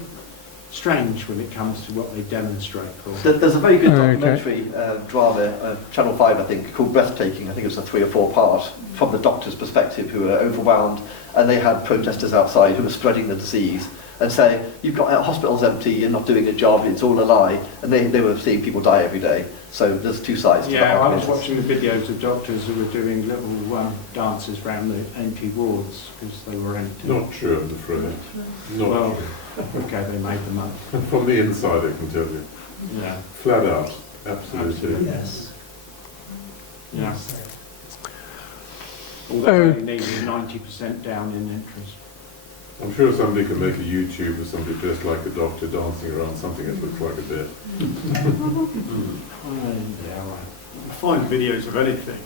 strange when it comes to what they demonstrate for. There's a very good documentary drama, Channel 5 I think, called Breathtaking. I think it was a 3 or 4 part, from the doctor's perspective, who were overwhelmed, and they had protesters outside who were spreading the disease, and say, you've got hospitals empty, you're not doing a job, it's all a lie, and they were seeing people die every day. So there's two sides to that Yeah, I argument. was watching the videos of doctors who were doing little dances around the empty wards because they were empty. Not true, I'm afraid. Not Well, true. okay, they made them up. From the inside, I can tell you. Yeah. Flat out. Absolutely. Absolutely. Yes. Yeah. Although they needed 90% down in interest. I'm sure somebody can make a YouTube of somebody dressed like a doctor dancing around something that looks like a bed. Yeah, right. You can find videos of anything.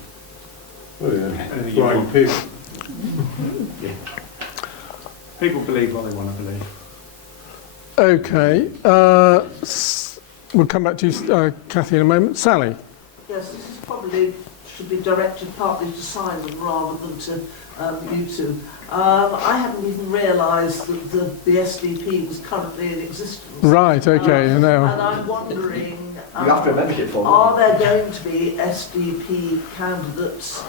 Oh yeah, Anything you flying want. pigs. People believe what they want to believe. Okay, we'll come back to you, Cathy, in a moment. Sally? Yes, this is probably should be directed partly to Simon rather than to you two. I hadn't even realised that the SDP was currently in existence. Right, okay, And now. I'm wondering, You have to a membership form. are there going to be SDP candidates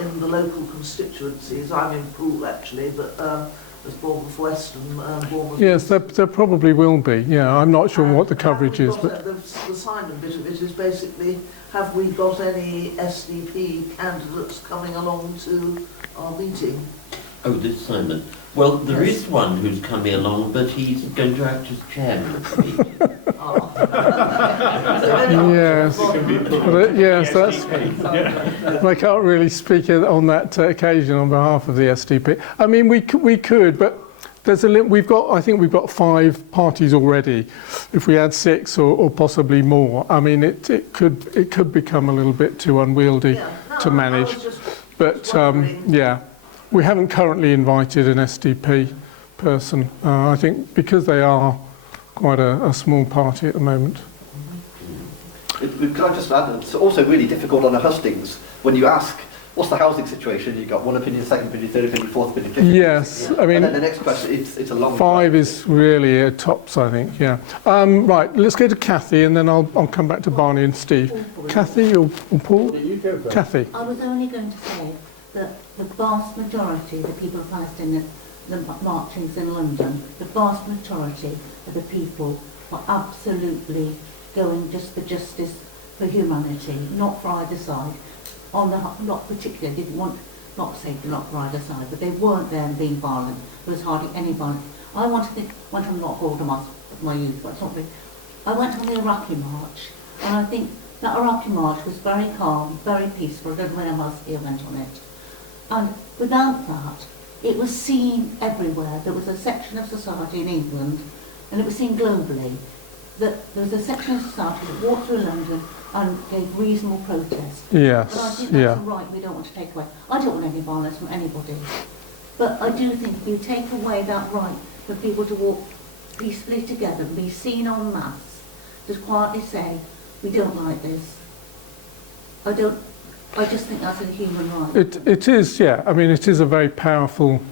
in the local constituencies? I'm in Poole actually, but there's Bournemouth West and Bournemouth Yes, there probably will be. Yeah, I'm not sure what the And coverage have is, we but got the Simon bit of it is basically, have we got any SDP candidates coming along to our meeting? Oh, this Simon. Well, there Yes. is one who's coming along, but he's going to act as chairman of the meeting. yes, yes, that's. I can't really speak on that occasion on behalf of the SDP. I mean, we could, but there's we've got. I think we've got 5 parties already. If we add 6 or possibly more, I mean, it could become a little bit too unwieldy to manage. I was just But wondering. yeah, we haven't currently invited an SDP person. I think because they are quite a small party at the moment. Can I just add, it's also really difficult on the hustings when you ask, what's the housing situation? You've got one opinion, second opinion, third opinion, fourth opinion, fifth opinion. Yes, I mean, And then the next question, it's a long 5 is really a tops, I think, yeah. Right, let's go to Cathy and then I'll come back to Barney and Steve. Cathy or Paul? You go first. Cathy. I was only going to say that the vast majority of the people of Palestine, the marchings in London, the vast majority of the people were absolutely going just for justice, for humanity, not for either side. Not particularly, didn't want, not say not for either side, but they weren't there being violent. There was hardly any violence. I went on not all of my youth, but something. I went on the Iraqi march, and I think that Iraqi march was very calm, very peaceful. I don't know when MRC went on it. And without that, it was seen everywhere. There was a section of society in England, and it was seen globally, that there was a section of society that walked through London and gave reasonable protest. But I Yes, think yeah. that's a right we don't want to take away. I don't want any violence from anybody. But I do think if you take away that right for people to walk peacefully together and be seen en masse, just quietly say, we don't like this. I just think that's a human right. It is, yeah. I mean, it is a very powerful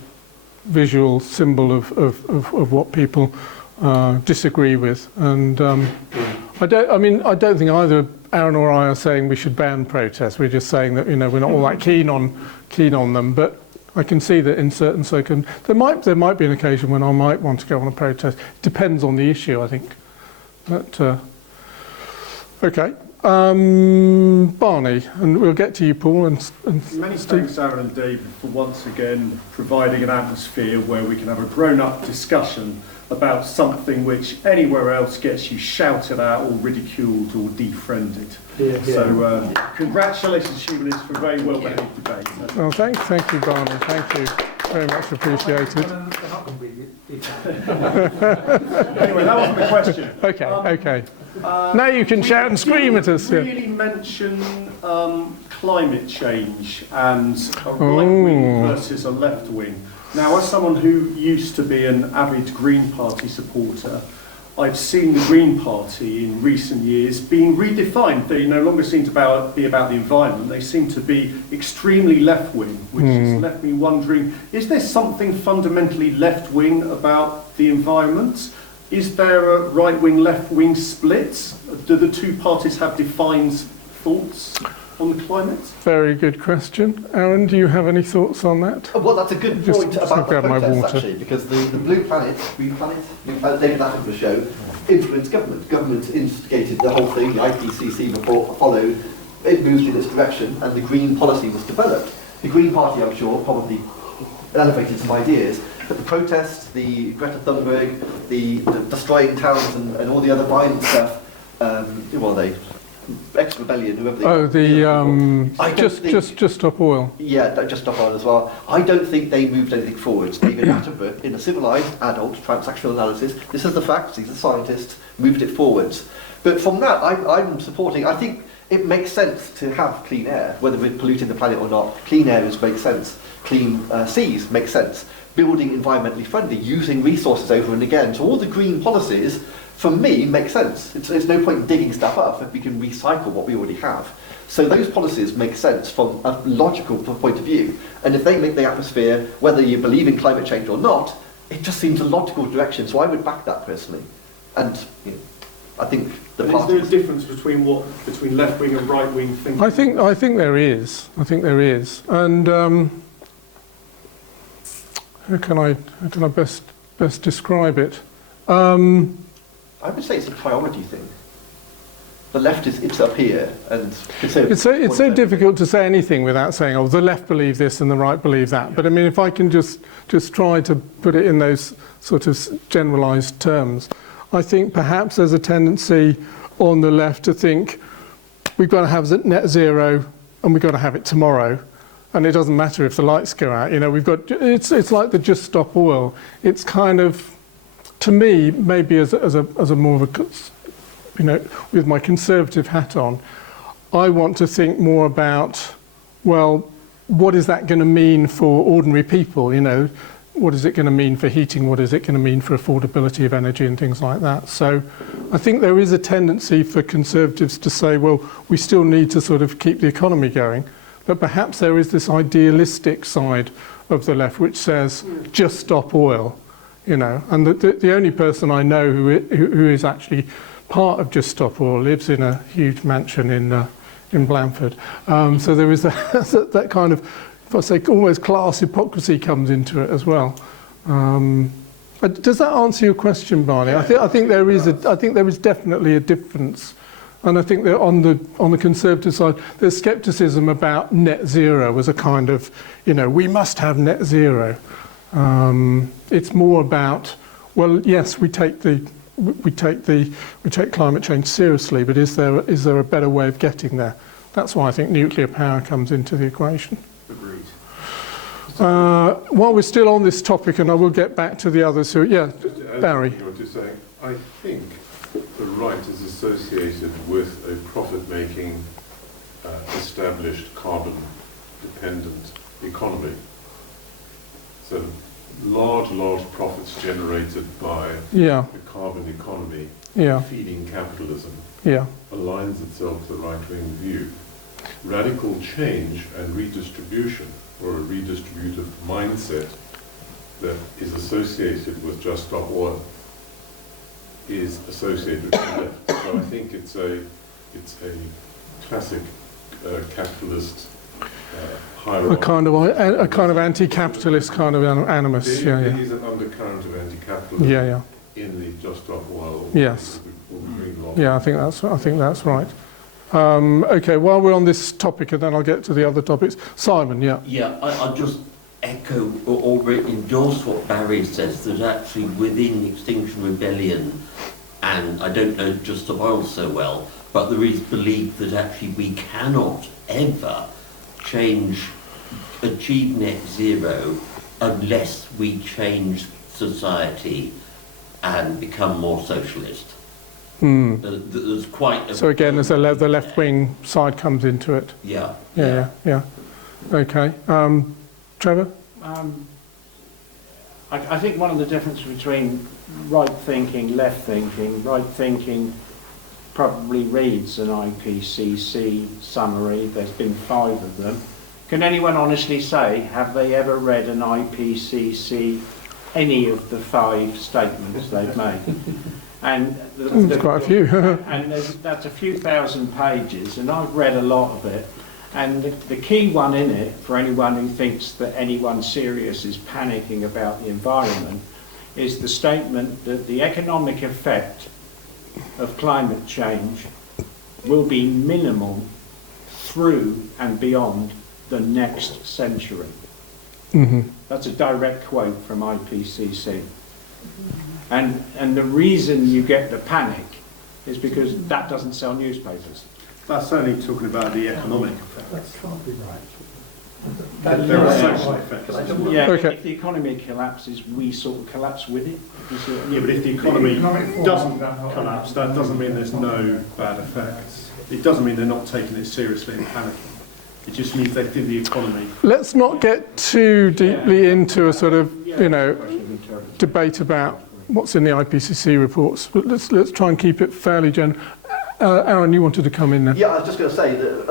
visual symbol of what people disagree with. And I don't think either Aaron or I are saying we should ban protests. We're just saying that, we're not all that keen on them. But I can see that in certain circumstances, there might be an occasion when I might want to go on a protest. Depends on the issue, I think. But okay. Barney, and we'll get to you, Paul, and Many Steve. thanks, Aaron and David, for once again providing an atmosphere where we can have a grown-up discussion about something which anywhere else gets you shouted at or ridiculed or defriended. So congratulations, Humanists, for a very well-behaved debate. Well, thank you, Barney. Thank you. Very much appreciated. Anyway, that wasn't the question. Okay. Now you can shout and scream at us. Yeah. Really mention climate change and a right wing versus a left wing. Now, as someone who used to be an avid Green Party supporter, I've seen the Green Party in recent years being redefined. They no longer seem to be about the environment. They seem to be extremely left-wing, which has left me wondering, is there something fundamentally left-wing about the environment? Is there a right-wing, left-wing split? Do the two parties have defined thoughts? on the climate? Very good question. Aaron, do you have any thoughts on that? Well, that's a good Just point about the grab my protests, water. actually, because the Blue Planet, David Attenborough show, influenced government. Government instigated the whole thing, the IPCC report followed, it moved in its direction, and the green policy was developed. The Green Party, I'm sure, probably elevated some ideas, but the protests, the Greta Thunberg, the destroying towns and all the other violent stuff, who are they? Ex-rebellion, whoever they are. Just Stop Oil. Yeah, Just Stop Oil as well. I don't think they moved anything forwards. David Attenborough, in a civilised, adult, transactional analysis, this is the facts, he's a scientist, moved it forwards. But from that, I'm supporting, I think it makes sense to have clean air, whether we're polluting the planet or not. Clean air makes sense. Clean seas make sense. Building environmentally friendly, using resources over and again. So all the green policies, for me, make sense. There's no point in digging stuff up if we can recycle what we already have. So those policies make sense from a logical point of view. And if they make the atmosphere, whether you believe in climate change or not, it just seems a logical direction. So I would back that personally. And I think the Is there a difference between left wing and right wing thinking? I think there is. And how can I best describe it? I would say it's a priority thing. The left it's up here, and it's so difficult to say anything without saying, oh, the left believe this and the right believe that. But I mean, if I can just try to put it in those sort of generalised terms, I think perhaps there's a tendency on the left to think we've got to have net zero and we've got to have it tomorrow. And it doesn't matter if the lights go out. It's like the Just Stop Oil. It's kind of, to me, maybe as a more of a, with my conservative hat on, I want to think more about, well, what is that going to mean for ordinary people? What is it going to mean for heating? What is it going to mean for affordability of energy and things like that? So I think there is a tendency for conservatives to say, well, we still need to sort of keep the economy going. But perhaps there is this idealistic side of the left which says, just stop oil, And the only person I know who is actually part of Just Stop Oil lives in a huge mansion in Blandford. So there is that kind of, if I say, almost class hypocrisy comes into it as well. Does that answer your question, Barney? I think there is definitely a difference. And I think that on the Conservative side, there's scepticism about net zero as a kind of, we must have net zero. It's more about, well, yes, we take climate change seriously, but is there a better way of getting there? That's why I think nuclear power comes into the equation. Agreed. While we're still on this topic, and I will get back to the others who, Barry. What you're saying, I think the right is associated with a profit-making, established, carbon-dependent economy. So large profits generated by the carbon economy feeding capitalism aligns itself to the right-wing view. Radical change and redistribution, or a redistributive mindset that is associated with Just Stop Oil, is associated with the left. So I think it's a classic capitalist hierarchy. A kind of anti-capitalist kind of animus. There is an undercurrent of anti-capitalism in the Just Stop Oil. Yes. Green law. Yeah, I think that's right. Okay, while we're on this topic, and then I'll get to the other topics. Simon, I'll just echo or endorse what Barry says, that actually within Extinction Rebellion, and I don't know Just Stop Oil so well, but there is belief that actually we cannot ever achieve net zero unless we change society and become more socialist. There's quite so again, as the left-wing side comes into it. Yeah. Okay. Trevor? I think one of the differences between right thinking probably reads an IPCC summary. There's been 5 of them. Can anyone honestly say, have they ever read an IPCC, any of the 5 statements they've made? And there's quite a few. And that's a few thousand pages, and I've read a lot of it. And the key one in it, for anyone who thinks that anyone serious is panicking about the environment, is the statement that the economic effect of climate change will be minimal through and beyond the next century. That's a direct quote from IPCC. And the reason you get the panic is because that doesn't sell newspapers. That's only talking about the economic effect. That can't be right. There are social effects as well. Yeah, Okay. if the economy collapses, we sort of collapse with it. You see what I mean? Yeah, but if the economy Economic doesn't fallout. collapse, that doesn't mean there's no bad effects. It doesn't mean they're not taking it seriously and panicking. It just means they think the economy... Let's not get too deeply into a sort of, Yeah, you know, it's a question of interpretation. debate about what's in the IPCC reports, but let's try and keep it fairly general. Aaron, you wanted to come in then. Yeah, I was just going to say that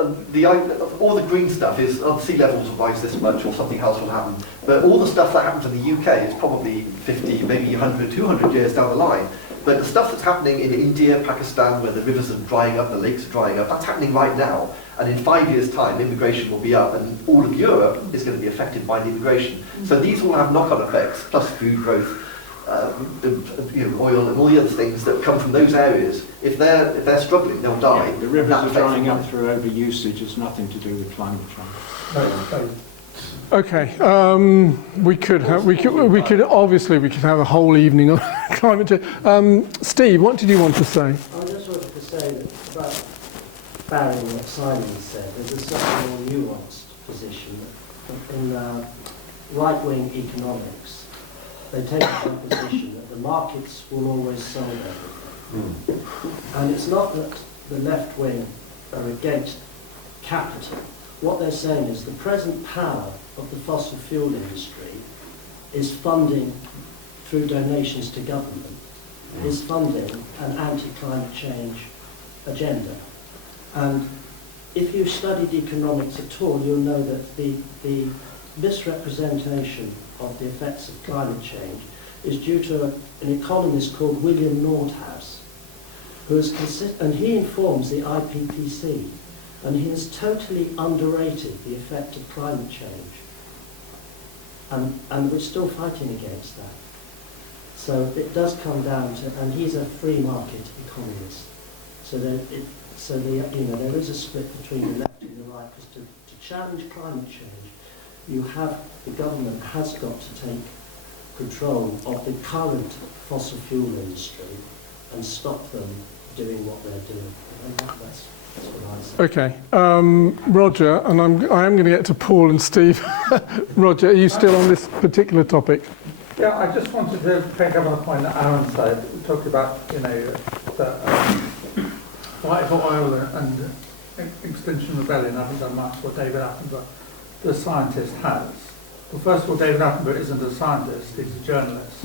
all the green stuff is sea levels will rise this much or something else will happen. But all the stuff that happens in the UK is probably 50, maybe 100, 200 years down the line. But the stuff that's happening in India, Pakistan, where the rivers are drying up, the lakes are drying up, that's happening right now. And in 5 years' time, immigration will be up, and all of Europe is going to be affected by the immigration. So these all have knock-on effects, plus food growth, oil, and all the other things that come from those areas. If they're struggling, they'll die. Yeah, the rivers That are affects drying them. up through overusage. It's nothing to do with climate change. Okay, we could have a whole evening on climate change. Steve, what did you want to say? I just wanted to say that about barring what Simon said, there's a slightly more nuanced position. In right-wing economics, they take the position that the markets will always solve everything. And it's not that the left wing are against capital. What they're saying is the present power of the fossil fuel industry is funding, through donations to government, is funding an anti-climate change agenda. And if you've studied economics at all, you'll know that the misrepresentation of the effects of climate change is due to an economist called William Nordhaus, who is and he informs the IPCC, and he has totally underrated the effect of climate change. And we're still fighting against that. So it does come down to, and he's a free market economist. So there is a split between the left and the right, because to challenge climate change, the government has got to take control of the current fossil fuel industry and stop them doing what they're doing. And that's what I say. Okay, Roger, and I am going to get to Paul and Steve. Roger, are you still on this particular topic? Yeah, I just wanted to pick up on a point that Aaron said. We talked about, that white oil and Extinction Rebellion. I haven't done much what David Attenborough, the scientist, has. Well, first of all, David Attenborough isn't a scientist, he's a journalist.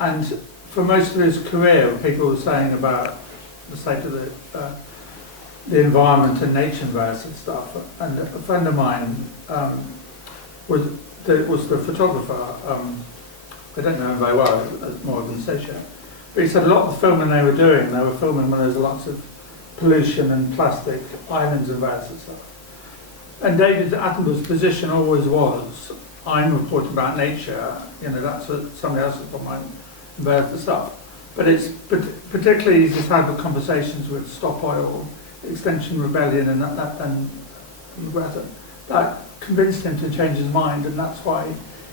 And for most of his career, people were saying about the state of the environment and nature and various stuff. And a friend of mine was the photographer. I don't know him very well, as more of an associate. But he said a lot of the filming they were filming when there was lots of pollution and plastic islands and various stuff. And David Attenborough's position always was, I'm reporting about nature, that's what somebody else has put mine and various stuff. But it's particularly he's had the conversations with Stop Oil, Extinction Rebellion and Greta, that convinced him to change his mind, and that's why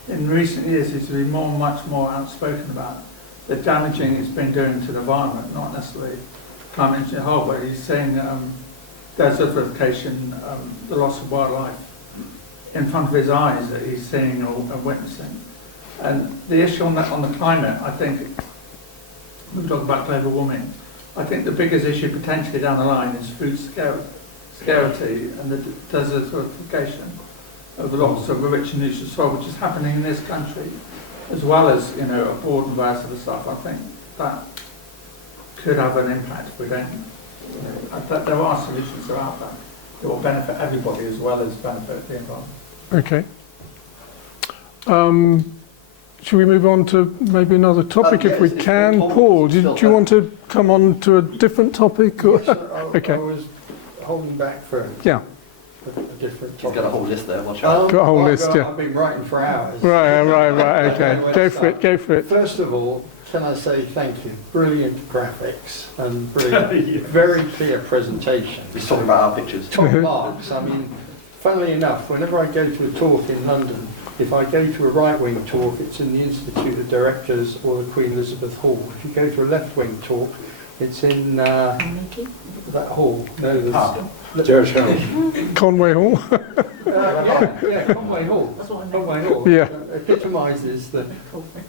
in recent years he's been much more outspoken about the damaging it's been doing to the environment, not necessarily climate change as a whole, but he's saying desertification, the loss of wildlife in front of his eyes that he's seeing or witnessing. And the issue on the climate, I think, when we talk about global warming, I think the biggest issue potentially down the line is food scarcity and the desertification of the lots of rich and nutritious soil, which is happening in this country, as well as abroad and various other stuff. I think that could have an impact if we don't. There are solutions that are out there that will benefit everybody as well as benefit the environment. Okay. Should we move on to maybe another topic if we can? Paul, do you want to come on to a different topic? Or? Yes, Okay. I was holding back for Yeah. a different He's topic. got a whole list there. Watch out. Got a whole list, yeah. I've been writing for hours. Right, okay. Go for it, go for it. First of all, can I say thank you? Brilliant graphics and brilliant, very clear presentation. He's talking about our pictures. Top marks. I mean, funnily enough, whenever I go to a talk in London, if I go to a right-wing talk, it's in the Institute of Directors or the Queen Elizabeth Hall. If you go to a left-wing talk, it's in that hall. No, there's George House. Conway Hall. yeah, Conway Hall. Conway Hall. Yeah. Epitomises the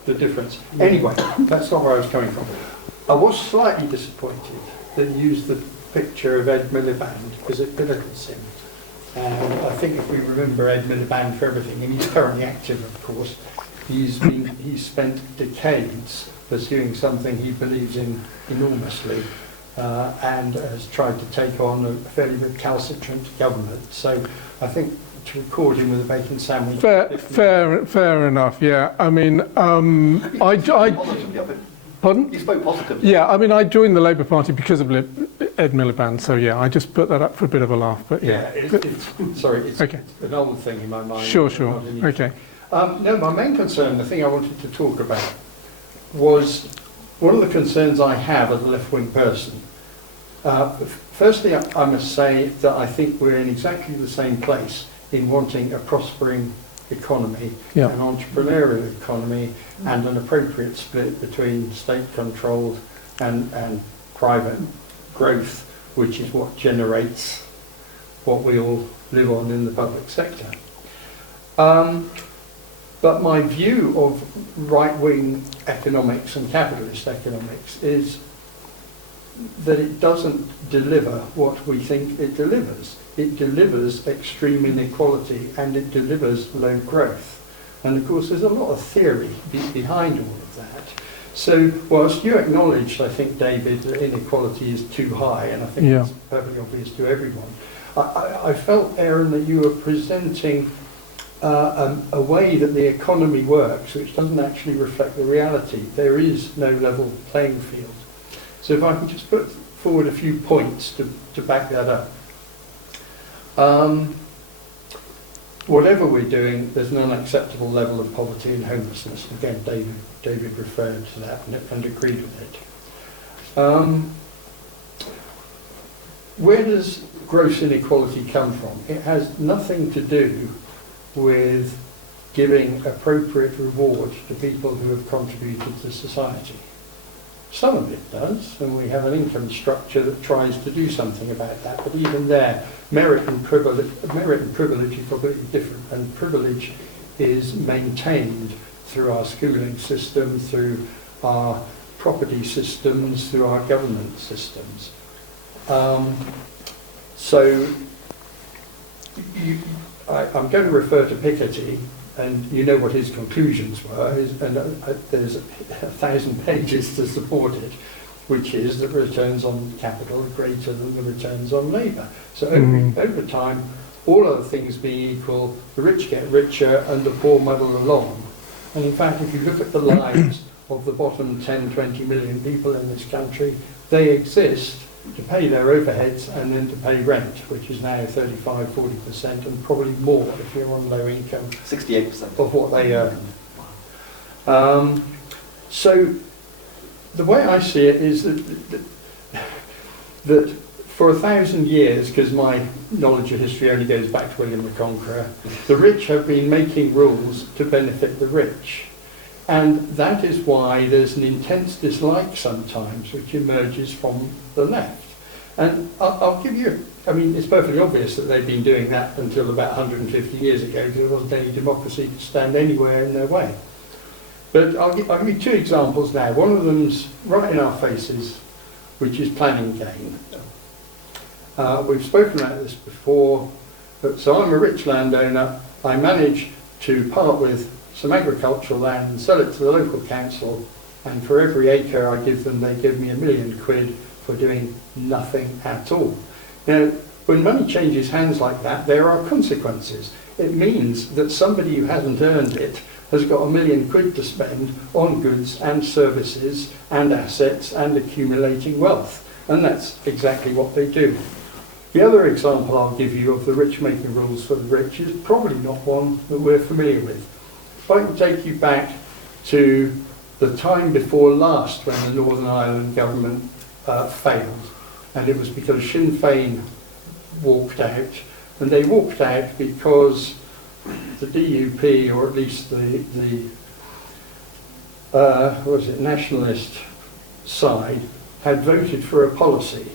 difference. Anyway, that's not where I was coming from. I was slightly disappointed that you used the picture of Ed Miliband because it belittles him. And I think if we remember Ed Miliband for everything, and he's currently active, of course, he's spent decades pursuing something he believes in enormously, and has tried to take on a fairly recalcitrant government. So I think to record him with a bacon sandwich. Fair enough. Yeah. I mean, Pardon? You spoke positively. Yeah, I mean, I joined the Labour Party because of Ed Miliband, so yeah, I just put that up for a bit of a laugh, but yeah. It's Okay. an old thing in my mind. Sure. not a new Okay. No, my main concern, the thing I wanted to talk about, was one of the concerns I have as a left-wing person. Firstly, I must say that I think we're in exactly the same place in wanting a prospering economy, Yeah. an entrepreneurial economy, and an appropriate split between state-controlled and private growth, which is what generates what we all live on in the public sector. But my view of right-wing economics and capitalist economics is that it doesn't deliver what we think it delivers. It delivers extreme inequality and it delivers low growth. And of course there's a lot of theory behind all of that. So whilst you acknowledged, I think, David, that inequality is too high, and I think it's perfectly obvious to everyone, I felt, Aaron, that you were presenting a way that the economy works which doesn't actually reflect the reality. There is no level playing field. So if I can just put forward a few points to back that up. Whatever we're doing, there's an unacceptable level of poverty and homelessness. Again, David referred to that and agreed with it. Where does gross inequality come from? It has nothing to do with giving appropriate reward to people who have contributed to society. Some of it does, and we have an income structure that tries to do something about that, but even there, merit and privilege are completely different, and privilege is maintained through our schooling system, through our property systems, through our government systems. I'm going to refer to Piketty, and you know what his conclusions were, there's 1,000 pages to support it, which is that returns on capital are greater than the returns on labour. So over time, all other things being equal, the rich get richer and the poor muddle along. And in fact, if you look at the lives of the bottom 10, 20 million people in this country, they exist to pay their overheads and then to pay rent, which is now 35, 40%, and probably more if you're on low income. 68% of what they earn. So the way I see it is that for 1,000 years, because my knowledge of history only goes back to William the Conqueror, the rich have been making rules to benefit the rich. And that is why there's an intense dislike sometimes which emerges from the left. And I'll give you, I mean, it's perfectly obvious that they've been doing that until about 150 years ago, because there wasn't any democracy to stand anywhere in their way. But I'll give you two examples now. One of them's right in our faces, which is planning gain. We've spoken about this before, but so I'm a rich landowner. I manage to part with some agricultural land and sell it to the local council, and for every acre I give them, they give me £1 million for doing nothing at all. Now, when money changes hands like that, there are consequences. It means that somebody who hasn't earned it has got £1 million to spend on goods and services and assets and accumulating wealth, and that's exactly what they do. The other example I'll give you of the rich making rules for the rich is probably not one that we're familiar with. If I can take you back to the time before last when the Northern Ireland government failed, and it was because Sinn Féin walked out, and they walked out because the DUP, or at least the nationalist side, had voted for a policy.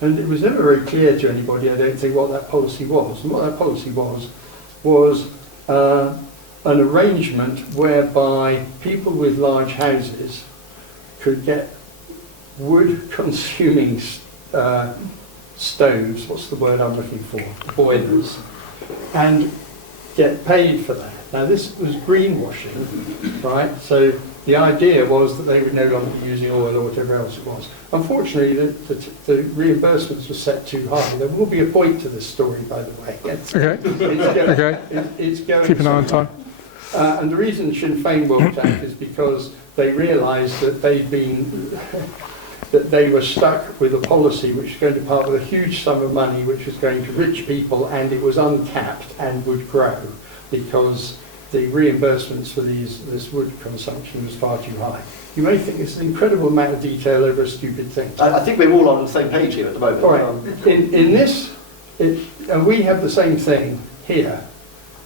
And it was never very clear to anybody, I don't think, what that policy was. And what that policy was an arrangement whereby people with large houses could get wood-consuming stoves, what's the word I'm looking for? Boilers, and get paid for that. Now this was greenwashing, right? So the idea was that they would no longer be using oil or whatever else it was. Unfortunately, the reimbursements were set too high. There will be a point to this story, by the way. It's going Keep an eye on time. And the reason Sinn Féin walked out is because they realised that that they were stuck with a policy which was going to part with a huge sum of money which was going to rich people, and it was uncapped and would grow because the reimbursements for this wood consumption was far too high. You may think it's an incredible amount of detail over a stupid thing. I think we're all on the same page here at the moment. All right. In this, and we have the same thing here,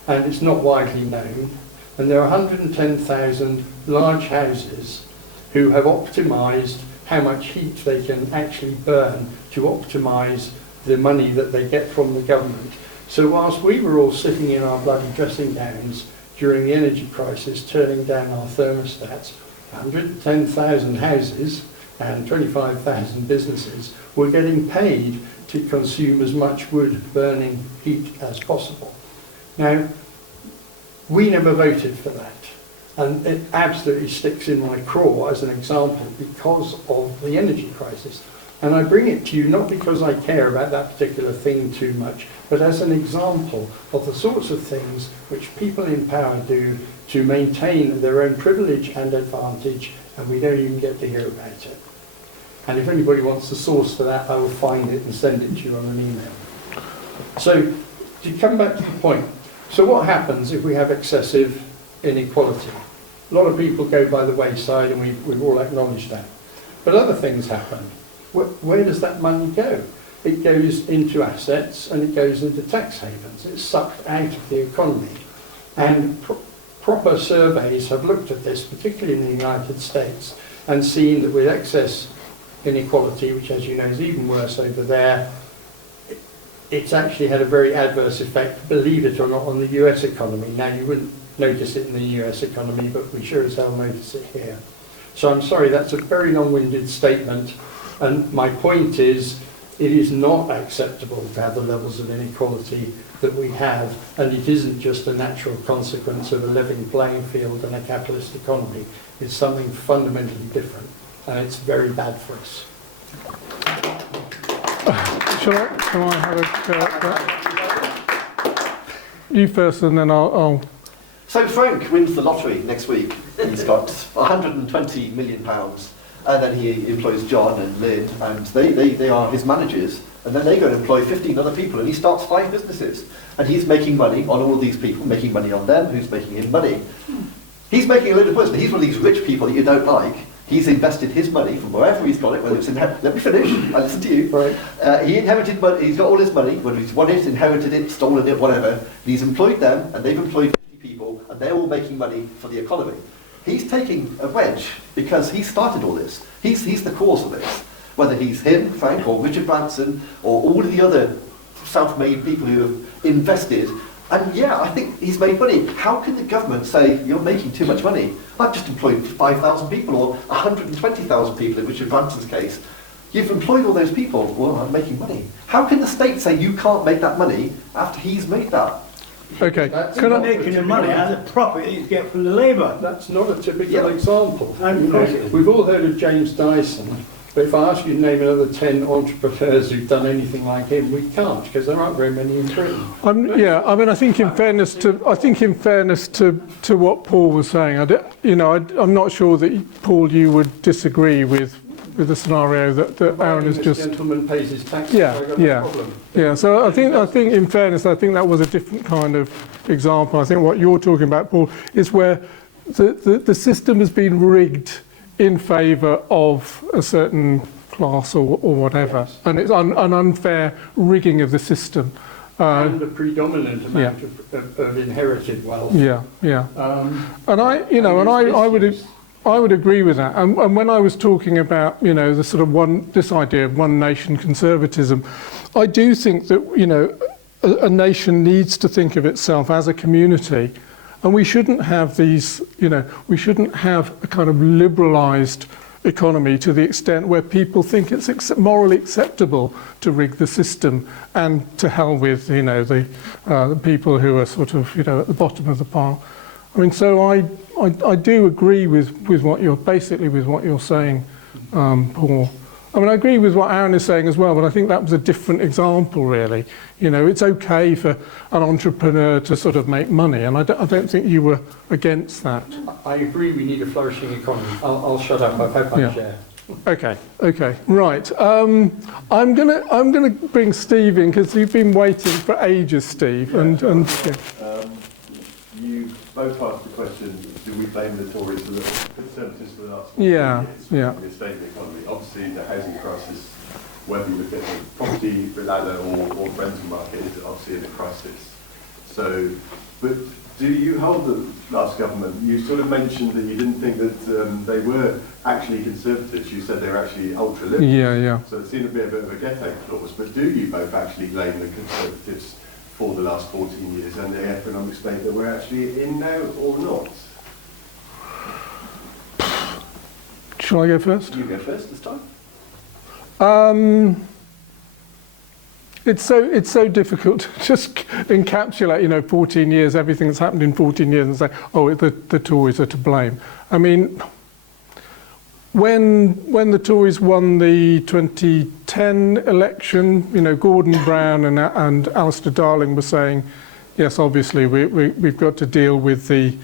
and it's not widely known, and there are 110,000 large houses who have optimised how much heat they can actually burn to optimise the money that they get from the government. So whilst we were all sitting in our bloody dressing gowns during the energy crisis, turning down our thermostats, 110,000 houses and 25,000 businesses were getting paid to consume as much wood-burning heat as possible. Now, we never voted for that. And it absolutely sticks in my craw as an example because of the energy crisis. And I bring it to you not because I care about that particular thing too much, but as an example of the sorts of things which people in power do to maintain their own privilege and advantage, and we don't even get to hear about it. And if anybody wants the source for that, I will find it and send it to you on an email. So, to come back to the point, so what happens if we have excessive inequality? A lot of people go by the wayside, and we've all acknowledged that. But other things happen. Where does that money go? It goes into assets and it goes into tax havens. It's sucked out of the economy. And proper surveys have looked at this, particularly in the United States, and seen that with excess inequality, which as you know is even worse over there, it's actually had a very adverse effect, believe it or not, on the US economy. Now you wouldn't notice it in the US economy, but we sure as hell notice it here. So I'm sorry, that's a very long-winded statement, and my point is it is not acceptable to have the levels of inequality that we have, and it isn't just a natural consequence of a level playing field and a capitalist economy. It's something fundamentally different, and it's very bad for us. Shall I have a... you first, and then I'll... So Frank wins the lottery next week. He's got £120 million, and then he employs John and Lynn, and they are his managers, and then they go and employ 15 other people, and he starts 5 businesses. And he's making money on all of these people, making money on them, who's making him money. He's making a load of money. He's one of these rich people that you don't like. He's invested his money from wherever he's got it, whether it's inherited. Let me finish, I listen to you. Right. He inherited money, he's got all his money, whether he's won it, inherited it, stolen it, whatever. And he's employed them, and they've employed 50 people, and they're all making money for the economy. He's taking a wedge because he started all this. He's the cause of this. Whether he's him, Frank, or Richard Branson, or all of the other self-made people who have invested. And yeah, I think he's made money. How can the government say, you're making too much money? I've just employed 5,000 people, or 120,000 people in Richard Branson's case. You've employed all those people. Well, I'm making money. How can the state say you can't make that money after he's made that? Okay. Can I making the money out of the profit you get from the labour? That's not a typical example. We've all heard of James Dyson, but if I ask you to name another 10 entrepreneurs who've done anything like him, we can't, because there aren't very many in Britain. I think in fairness to what Paul was saying, I'm not sure that Paul, you would disagree with with the scenario that Aaron has This just. gentleman pays his taxes. Yeah, so I've got no yeah. problem. Yeah, so I think in fairness, I think that was a different kind of example. I think what you're talking about, Paul, is where the system has been rigged in favour of a certain class or whatever, Yes. and it's an unfair rigging of the system. And the predominant amount of inherited wealth. Yeah, yeah. And I would agree with that. And when I was talking about, the sort of this idea of one nation conservatism, I do think that, a nation needs to think of itself as a community, and we shouldn't have these, we shouldn't have a kind of liberalised economy to the extent where people think it's morally acceptable to rig the system, and to hell with, the people who are sort of, at the bottom of the pile. I mean, so I do agree with what you're saying, Paul. I mean, I agree with what Aaron is saying as well, but I think that was a different example, really. It's okay for an entrepreneur to sort of make money, and I don't think you were against that. I agree we need a flourishing economy. I'll shut up, I've had my share. Okay, right. I'm gonna bring Steve in, because you've been waiting for ages, Steve. You both asked the question, do we blame the Tories for the Conservatives for the last 4 Yeah, years? yeah. For the state of the economy. Obviously, the housing crisis, whether you look at the property ladder or rental market, is obviously in a crisis. So, but do you hold the last government? You sort of mentioned that you didn't think that they were actually Conservatives. You said they were actually ultra-liberal. Yeah. So it seemed to be a bit of a ghetto clause. But do you both actually blame the Conservatives for the last 14 years and the economic state that we're actually in now, or not? Shall I go first? You go first this time. It's so difficult to just encapsulate, 14 years, everything that's happened in 14 years, and say, oh, the Tories are to blame. I mean, when the Tories won the 2010 election, Gordon Brown and Alistair Darling were saying, yes, obviously we've got to deal with the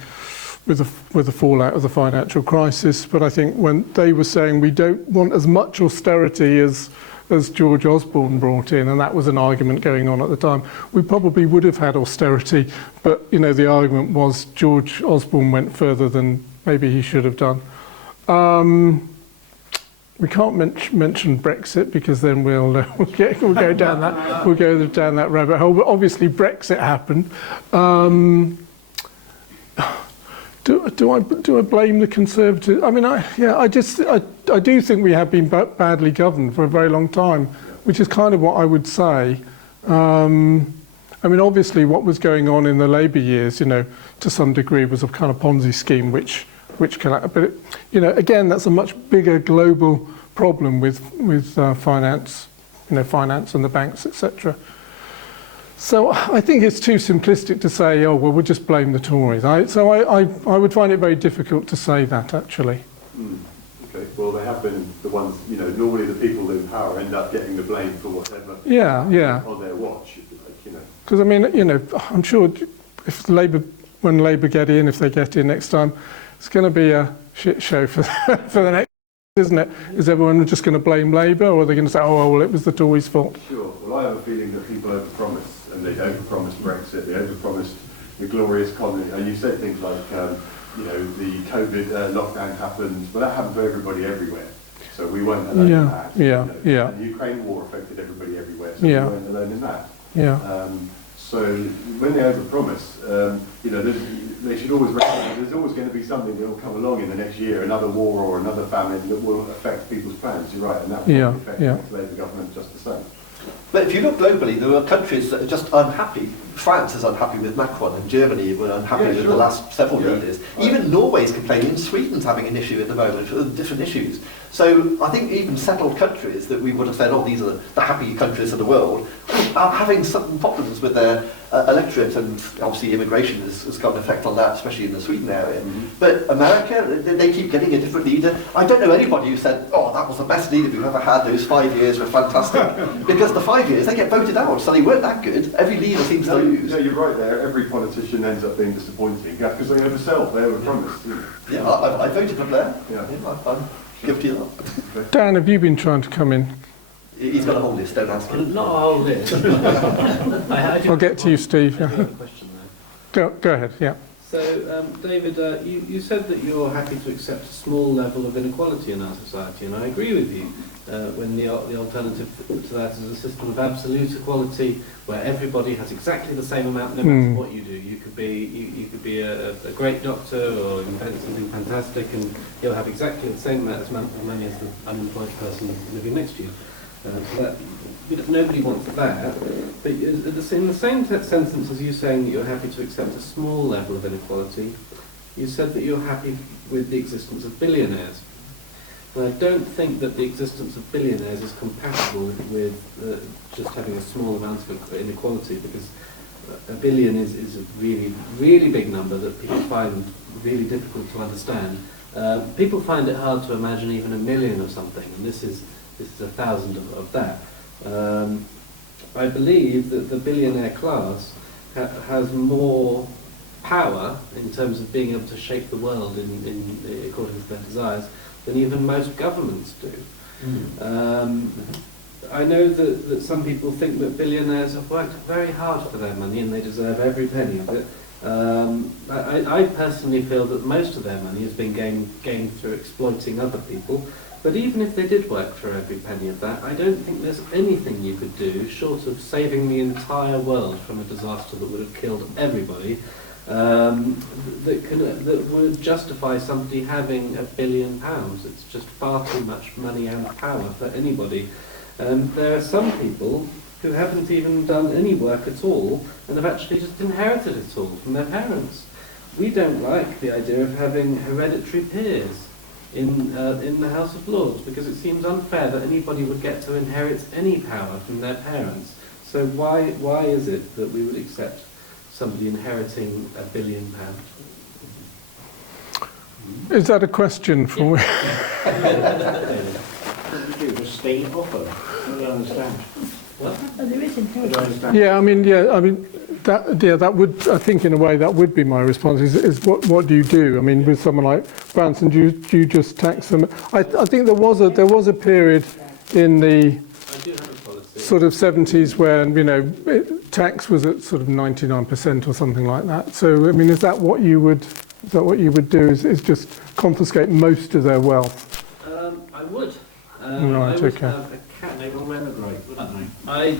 fallout of the financial crisis. But I think when they were saying we don't want as much austerity as George Osborne brought in, and that was an argument going on at the time, we probably would have had austerity. But the argument was George Osborne went further than maybe he should have done. We can't mention Brexit, because then we'll go down that rabbit hole. But obviously Brexit happened. Do I blame the Conservatives? I mean, I do think we have been badly governed for a very long time, which is kind of what I would say. I mean, obviously, what was going on in the Labour years, to some degree, was a kind of Ponzi scheme, which but again, that's a much bigger global problem with finance, finance and the banks, etc. So I think it's too simplistic to say, oh, well, we'll just blame the Tories. I would find it very difficult to say that, actually. Okay, well, they have been the ones, normally the people in power end up getting the blame for whatever on their watch, if you like, Because, I mean, I'm sure if when Labour get in next time, it's going to be a shit show for the next, isn't it? Is everyone just going to blame Labour, or are they going to say, oh, well, it was the Tories' fault? Sure. Well, I have a feeling that people overpromise, and they overpromised Brexit, they overpromised the glorious economy. And you said things like, the COVID lockdown happened, but that happened to everybody everywhere. So we weren't alone in that. And the Ukraine war affected everybody everywhere, so we weren't alone in that. So when they overpromise, they should always recognise there's always going to be something that will come along in the next year, another war or another famine that will affect people's plans. You're right, and that will affect the next Labour government just the same. But if you look globally, there are countries that are just unhappy. France is unhappy with Macron, and Germany were unhappy with the last several leaders. Even Norway's complaining, Sweden's having an issue at the moment with different issues. So I think even settled countries that we would have said, oh, these are the happy countries of the world, are having some problems with their electorate, and obviously immigration has got an effect on that, especially in the Sweden area. But America, they keep getting a different leader. I don't know anybody who said, oh, that was the best leader we've ever had, those 5 years were fantastic. Because the 5 years, they get voted out, so they weren't that good. Every leader seems to lose. No, you're right there. Every politician ends up being disappointing, because they oversell, they overpromise. Yeah, I voted for Blair. Yeah. Give to you that. Dan, have you been trying to come in? He's got a whole list, don't ask him. Not a whole list. I'll get to you, Steve. I do have a question though. Go ahead, yeah. So, David, you said that you're happy to accept a small level of inequality in our society, and I agree with you. When the alternative to that is a system of absolute equality, where everybody has exactly the same amount, no matter what you do. You could be a great doctor or invent something fantastic, and you'll have exactly the same amount of money as the unemployed person living next to you. So nobody wants that. But in the same sentence as you saying that you're happy to accept a small level of inequality, you said that you're happy with the existence of billionaires. And I don't think that the existence of billionaires is compatible with just having a small amount of inequality, because a billion is a really, really big number that people find really difficult to understand. People find it hard to imagine even a million of something, and this is 1,000 of that. I believe that the billionaire class has more power in terms of being able to shape the world according to their desires than even most governments do. I know that some people think that billionaires have worked very hard for their money and they deserve every penny of it. I personally feel that most of their money has been gained through exploiting other people. But even if they did work for every penny of that, I don't think there's anything you could do, short of saving the entire world from a disaster that would have killed everybody, that would justify somebody having £1 billion. It's just far too much money and power for anybody. There are some people who haven't even done any work at all and have actually just inherited it all from their parents. We don't like the idea of having hereditary peers in the House of Lords, because it seems unfair that anybody would get to inherit any power from their parents. So why is it that we would accept somebody inheriting £1 billion? Is that a question for me? Just stay offer. I don't understand. Oh, there is inheritance. Yeah, I mean, that would, I think in a way that would be my response, is what do you do? I mean, with someone like Branson, do you just tax them? I think there was a period in the sort of 70s when, tax was at sort of 99% or something like that. So, I mean, is that what you would do, is just confiscate most of their wealth? I would. Right, okay. They will emigrate, wouldn't they?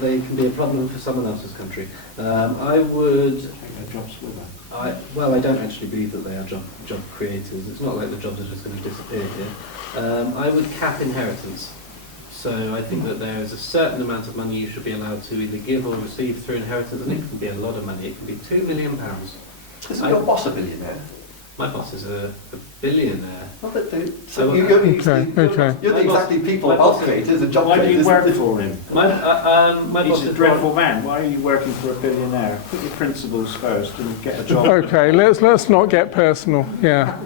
They can be a problem for someone else's country. I would take their jobs with them. I don't actually believe that they are job creators. It's not like the jobs are just going to disappear here. I would cap inheritance. So I think that there is a certain amount of money you should be allowed to either give or receive through inheritance, and it can be a lot of money. It can be £2 million. Isn't your boss a billionaire? My boss is a billionaire. So you're the exactly people wealth creators and job Why creators. do you work for him? My He's boss a is dreadful man. Why are you working for a billionaire? Put your principles first and get a job. Okay, let's not get personal. Yeah.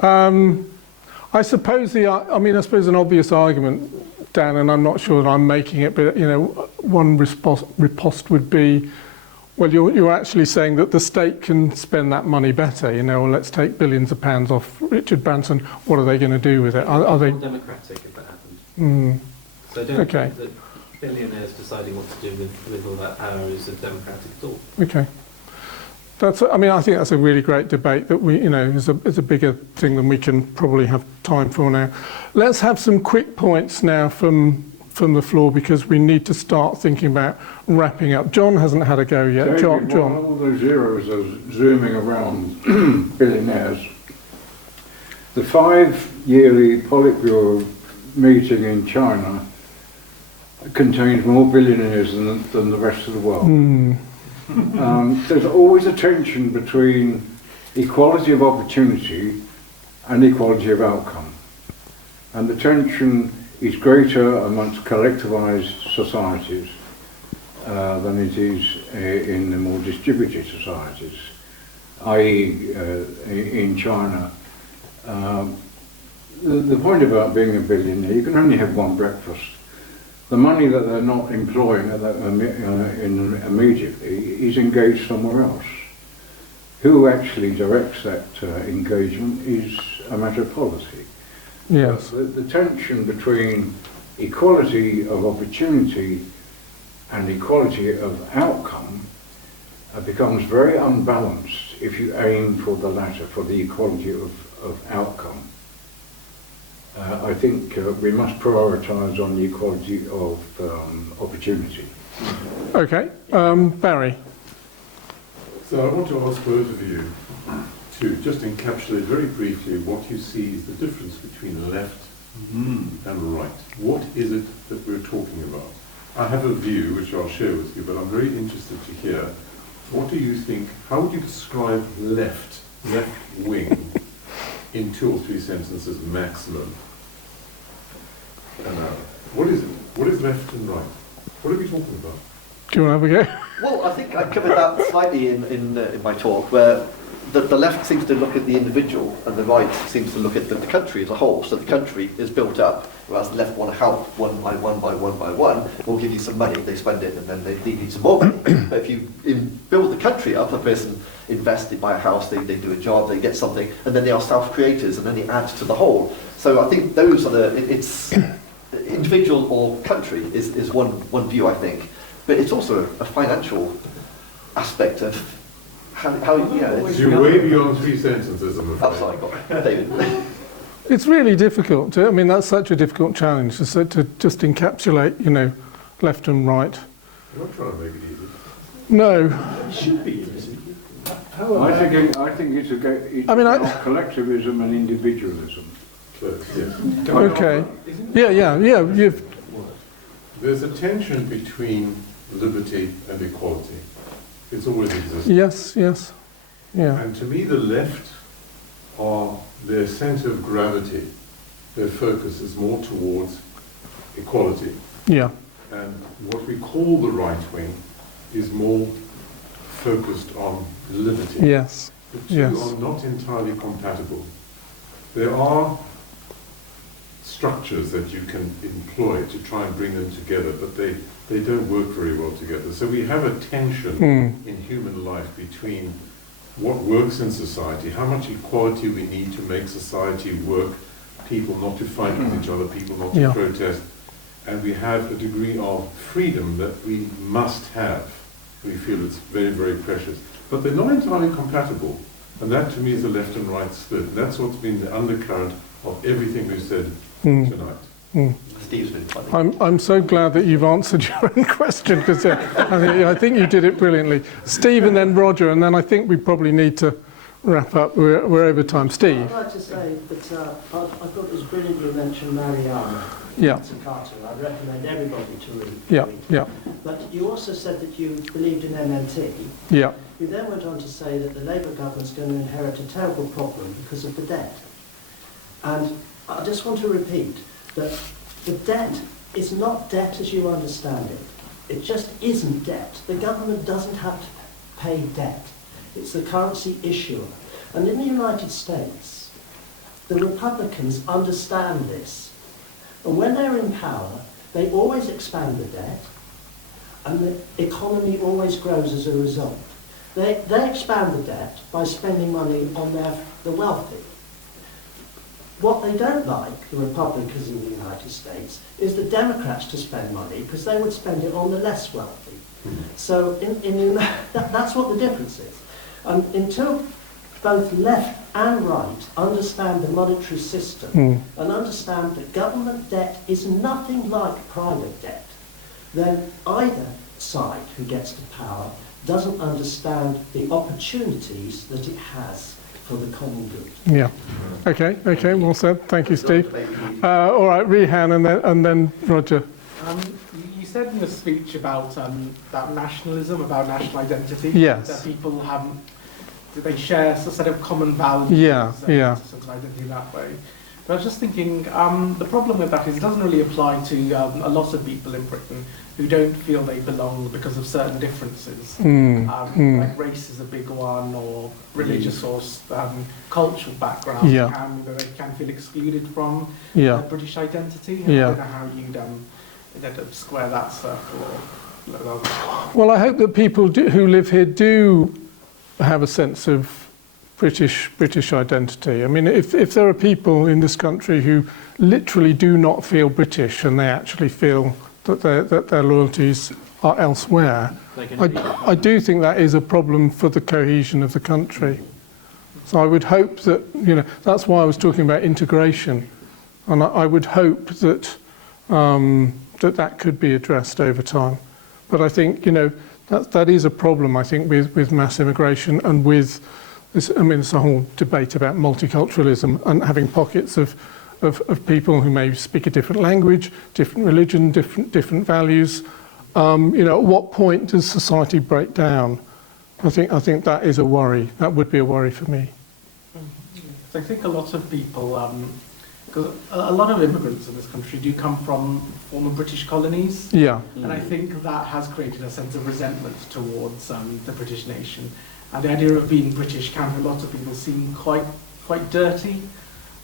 I suppose an obvious argument, Dan, and I'm not sure that I'm making it, but one riposte would be, well, you're actually saying that the state can spend that money better, or let's take billions of pounds off Richard Branson. What are they going to do with it? Are they democratic if that happens? So I don't think that billionaires deciding what to do with all that power is democratic at all. Okay. I think that's a really great debate that is a bigger thing than we can probably have time for now. Let's have some quick points now from the floor, because we need to start thinking about wrapping up. John hasn't had a go yet. David, John. while all those zeros are zooming around billionaires, the 5-yearly Politburo meeting in China contains more billionaires than the rest of the world. There's always a tension between equality of opportunity and equality of outcome. And the tension is greater amongst collectivized societies than it is in the more distributed societies, i.e. In China. The point about being a billionaire, you can only have one breakfast. The money that they're not employing immediately is engaged somewhere else. Who actually directs that engagement is a matter of policy. Yes. The tension between equality of opportunity and equality of outcome becomes very unbalanced if you aim for the latter, for the equality of outcome. I think we must prioritise on the equality of opportunity. Okay, Barry. So I want to ask both of you to just encapsulate very briefly what you see is the difference between left and right. What is it that we're talking about? I have a view which I'll share with you, but I'm very interested to hear, what do you think, how would you describe left wing in 2 or 3 sentences maximum? What is it? What is left and right? What are we talking about? Do you want to have a go? Well, I think I covered that slightly in my talk, where the left seems to look at the individual and the right seems to look at the country as a whole. So the country is built up, whereas the left want to help one by one. We'll give you some money, they spend it, and then they need some more money. But if you build the country up, a person invests, they buy a house, they do a job, they get something, and then they are self-creators, and then they add to the whole. So I think those are it's individual or country is one view, I think. But it's also a financial aspect of how You're way beyond 3 sentences, I'm afraid. I'm sorry, David. It's really difficult. I mean, that's such a difficult challenge to just encapsulate, left and right. You're not trying to make it easy. No. It should be easy. I think it's about collectivism and individualism. Yes. Okay. Yeah. There's a tension between liberty and equality. It's always existed. Yes. Yeah. And to me, the left are their centre of gravity. Their focus is more towards equality. Yeah. And what we call the right wing is more focused on liberty. Yes. The two are not entirely compatible. There are structures that you can employ to try and bring them together, but they don't work very well together. So we have a tension in human life between what works in society, how much equality we need to make society work, people not to fight with each other, people not to protest, and we have a degree of freedom that we must have. We feel it's very, very precious. But they're not entirely compatible, and that to me is the left and right split. And that's what's been the undercurrent of everything we've said tonight. Steve's been funny. I'm so glad that you've answered your own question, because I think you did it brilliantly. Steve and then Roger, and then I think we probably need to wrap up. We're over time. Steve? I'd like to say that I thought it was brilliant you mentioned Mariana. Yeah. Carter. I'd recommend everybody to read. Yeah. But you also said that you believed in MNT. Yeah. You then went on to say that the Labour government's going to inherit a terrible problem because of the debt. And I just want to repeat that the debt is not debt as you understand it. It just isn't debt. The government doesn't have to pay debt. It's the currency issuer. And in the United States, the Republicans understand this. And when they're in power, they always expand the debt, and the economy always grows as a result. They expand the debt by spending money on the wealthy. What they don't like, the Republicans in the United States, is the Democrats to spend money, because they would spend it on the less wealthy. So that's what the difference is. Until both left and right understand the monetary system and understand that government debt is nothing like private debt, then either side who gets to power doesn't understand the opportunities that it has for the common good. Yeah. Okay, well said. Thank you, Steve. All right, Rehan and then Roger. You said in the speech about nationalism, about national identity. Yes. That people they share a set of common values. Yeah. Sort of identity that way. But I was just thinking, the problem with that is it doesn't really apply to a lot of people in Britain who don't feel they belong because of certain differences. Like race is a big one, or religious or cultural background. They can feel excluded from British identity. I don't know how you'd square that circle. Well, I hope that people who live here do have a sense of British identity. I mean, if there are people in this country who literally do not feel British and they actually feel that their loyalties are elsewhere, I do think that is a problem for the cohesion of the country. So I would hope that, that's why I was talking about integration, and I would hope that that could be addressed over time. But I think, that is a problem, I think, with mass immigration and with this, it's a whole debate about multiculturalism and having pockets of people who may speak a different language, different religion, different values. At what point does society break down? I think that is a worry. That would be a worry for me. I think a lot of people, because a lot of immigrants in this country do come from former British colonies. Yeah. And I think that has created a sense of resentment towards the British nation. And the idea of being British can, for a lot of people, seem quite dirty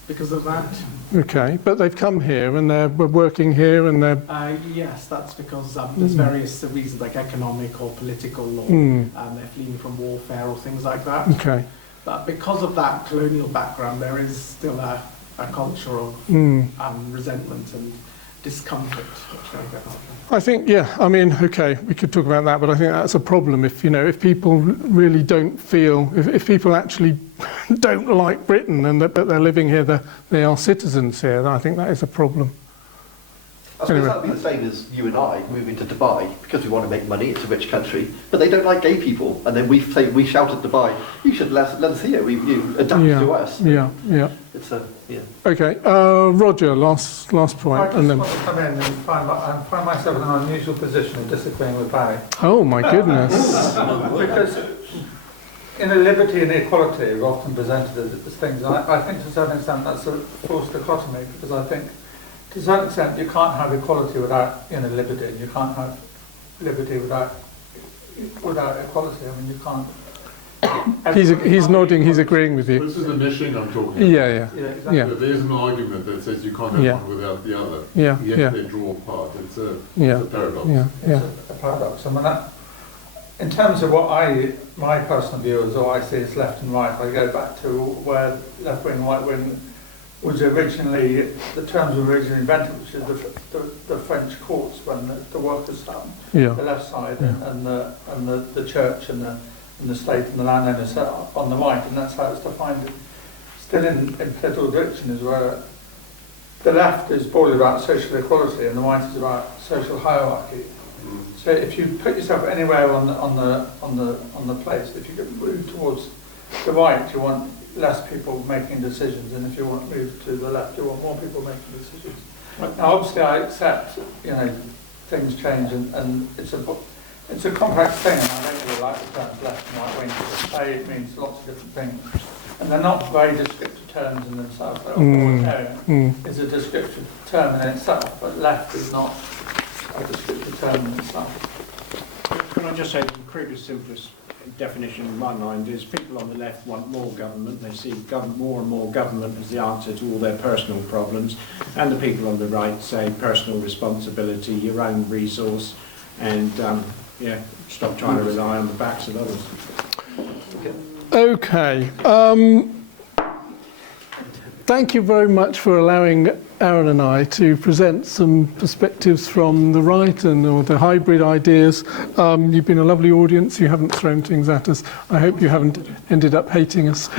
because of that. Okay, but they've come here and they're working here and they're... Yes, that's because there's various reasons, like economic or political, or they're fleeing from warfare or things like that. Okay. But because of that colonial background, there is still a culture of resentment and discomfort. I think, okay, we could talk about that, but I think that's a problem if people really don't feel, if people actually don't like Britain and but they're living here, they are citizens here, I think that is a problem. I suppose that would be the same as you and I moving to Dubai because we want to make money, it's a rich country, but they don't like gay people, and then we shout at Dubai, you should let us here, you adapt to us. Yeah. Okay, Roger, last point. I just want to come in and find myself in an unusual position of disagreeing with Barry. Oh my goodness. Because liberty and equality are often presented as things, and I think to a certain extent that's a false dichotomy, because I think to a certain extent you can't have equality without liberty, and you can't have liberty without equality. I mean, you can't. He's nodding, he's agreeing with you. This is the meshing I'm talking about. Yeah. There's an argument that says you can't have one without the other. Yet they draw apart. It's a paradox. It's a paradox. I mean, in terms of my personal view is all I see is left and right. I go back to where left wing, right wing was originally, the terms were originally invented, which is the French courts when the workers sat on the left side and the church and the state and the landowners on the right, and that's how it's defined. Still in political direction is where the left is broadly about social equality and the right is about social hierarchy. So if you put yourself anywhere on the place, if you get moved towards the right, you want less people making decisions, and if you want to move to the left, you want more people making decisions. Now, obviously, I accept things change, and it's a complex thing, and I don't really like the terms left and right wing, because it means lots of different things. And they're not very descriptive terms in themselves. Like authoritarian is a descriptive term in itself, but left is not a descriptive term in itself. Can I just say the crudest, simplest definition in my mind is people on the left want more government. They see more and more government as the answer to all their personal problems. And the people on the right say personal responsibility, your own resource, and stop trying to rely on the backs of others. Okay. Thank you very much for allowing Aaron and I to present some perspectives from the right or the hybrid ideas. You've been a lovely audience. You haven't thrown things at us. I hope you haven't ended up hating us.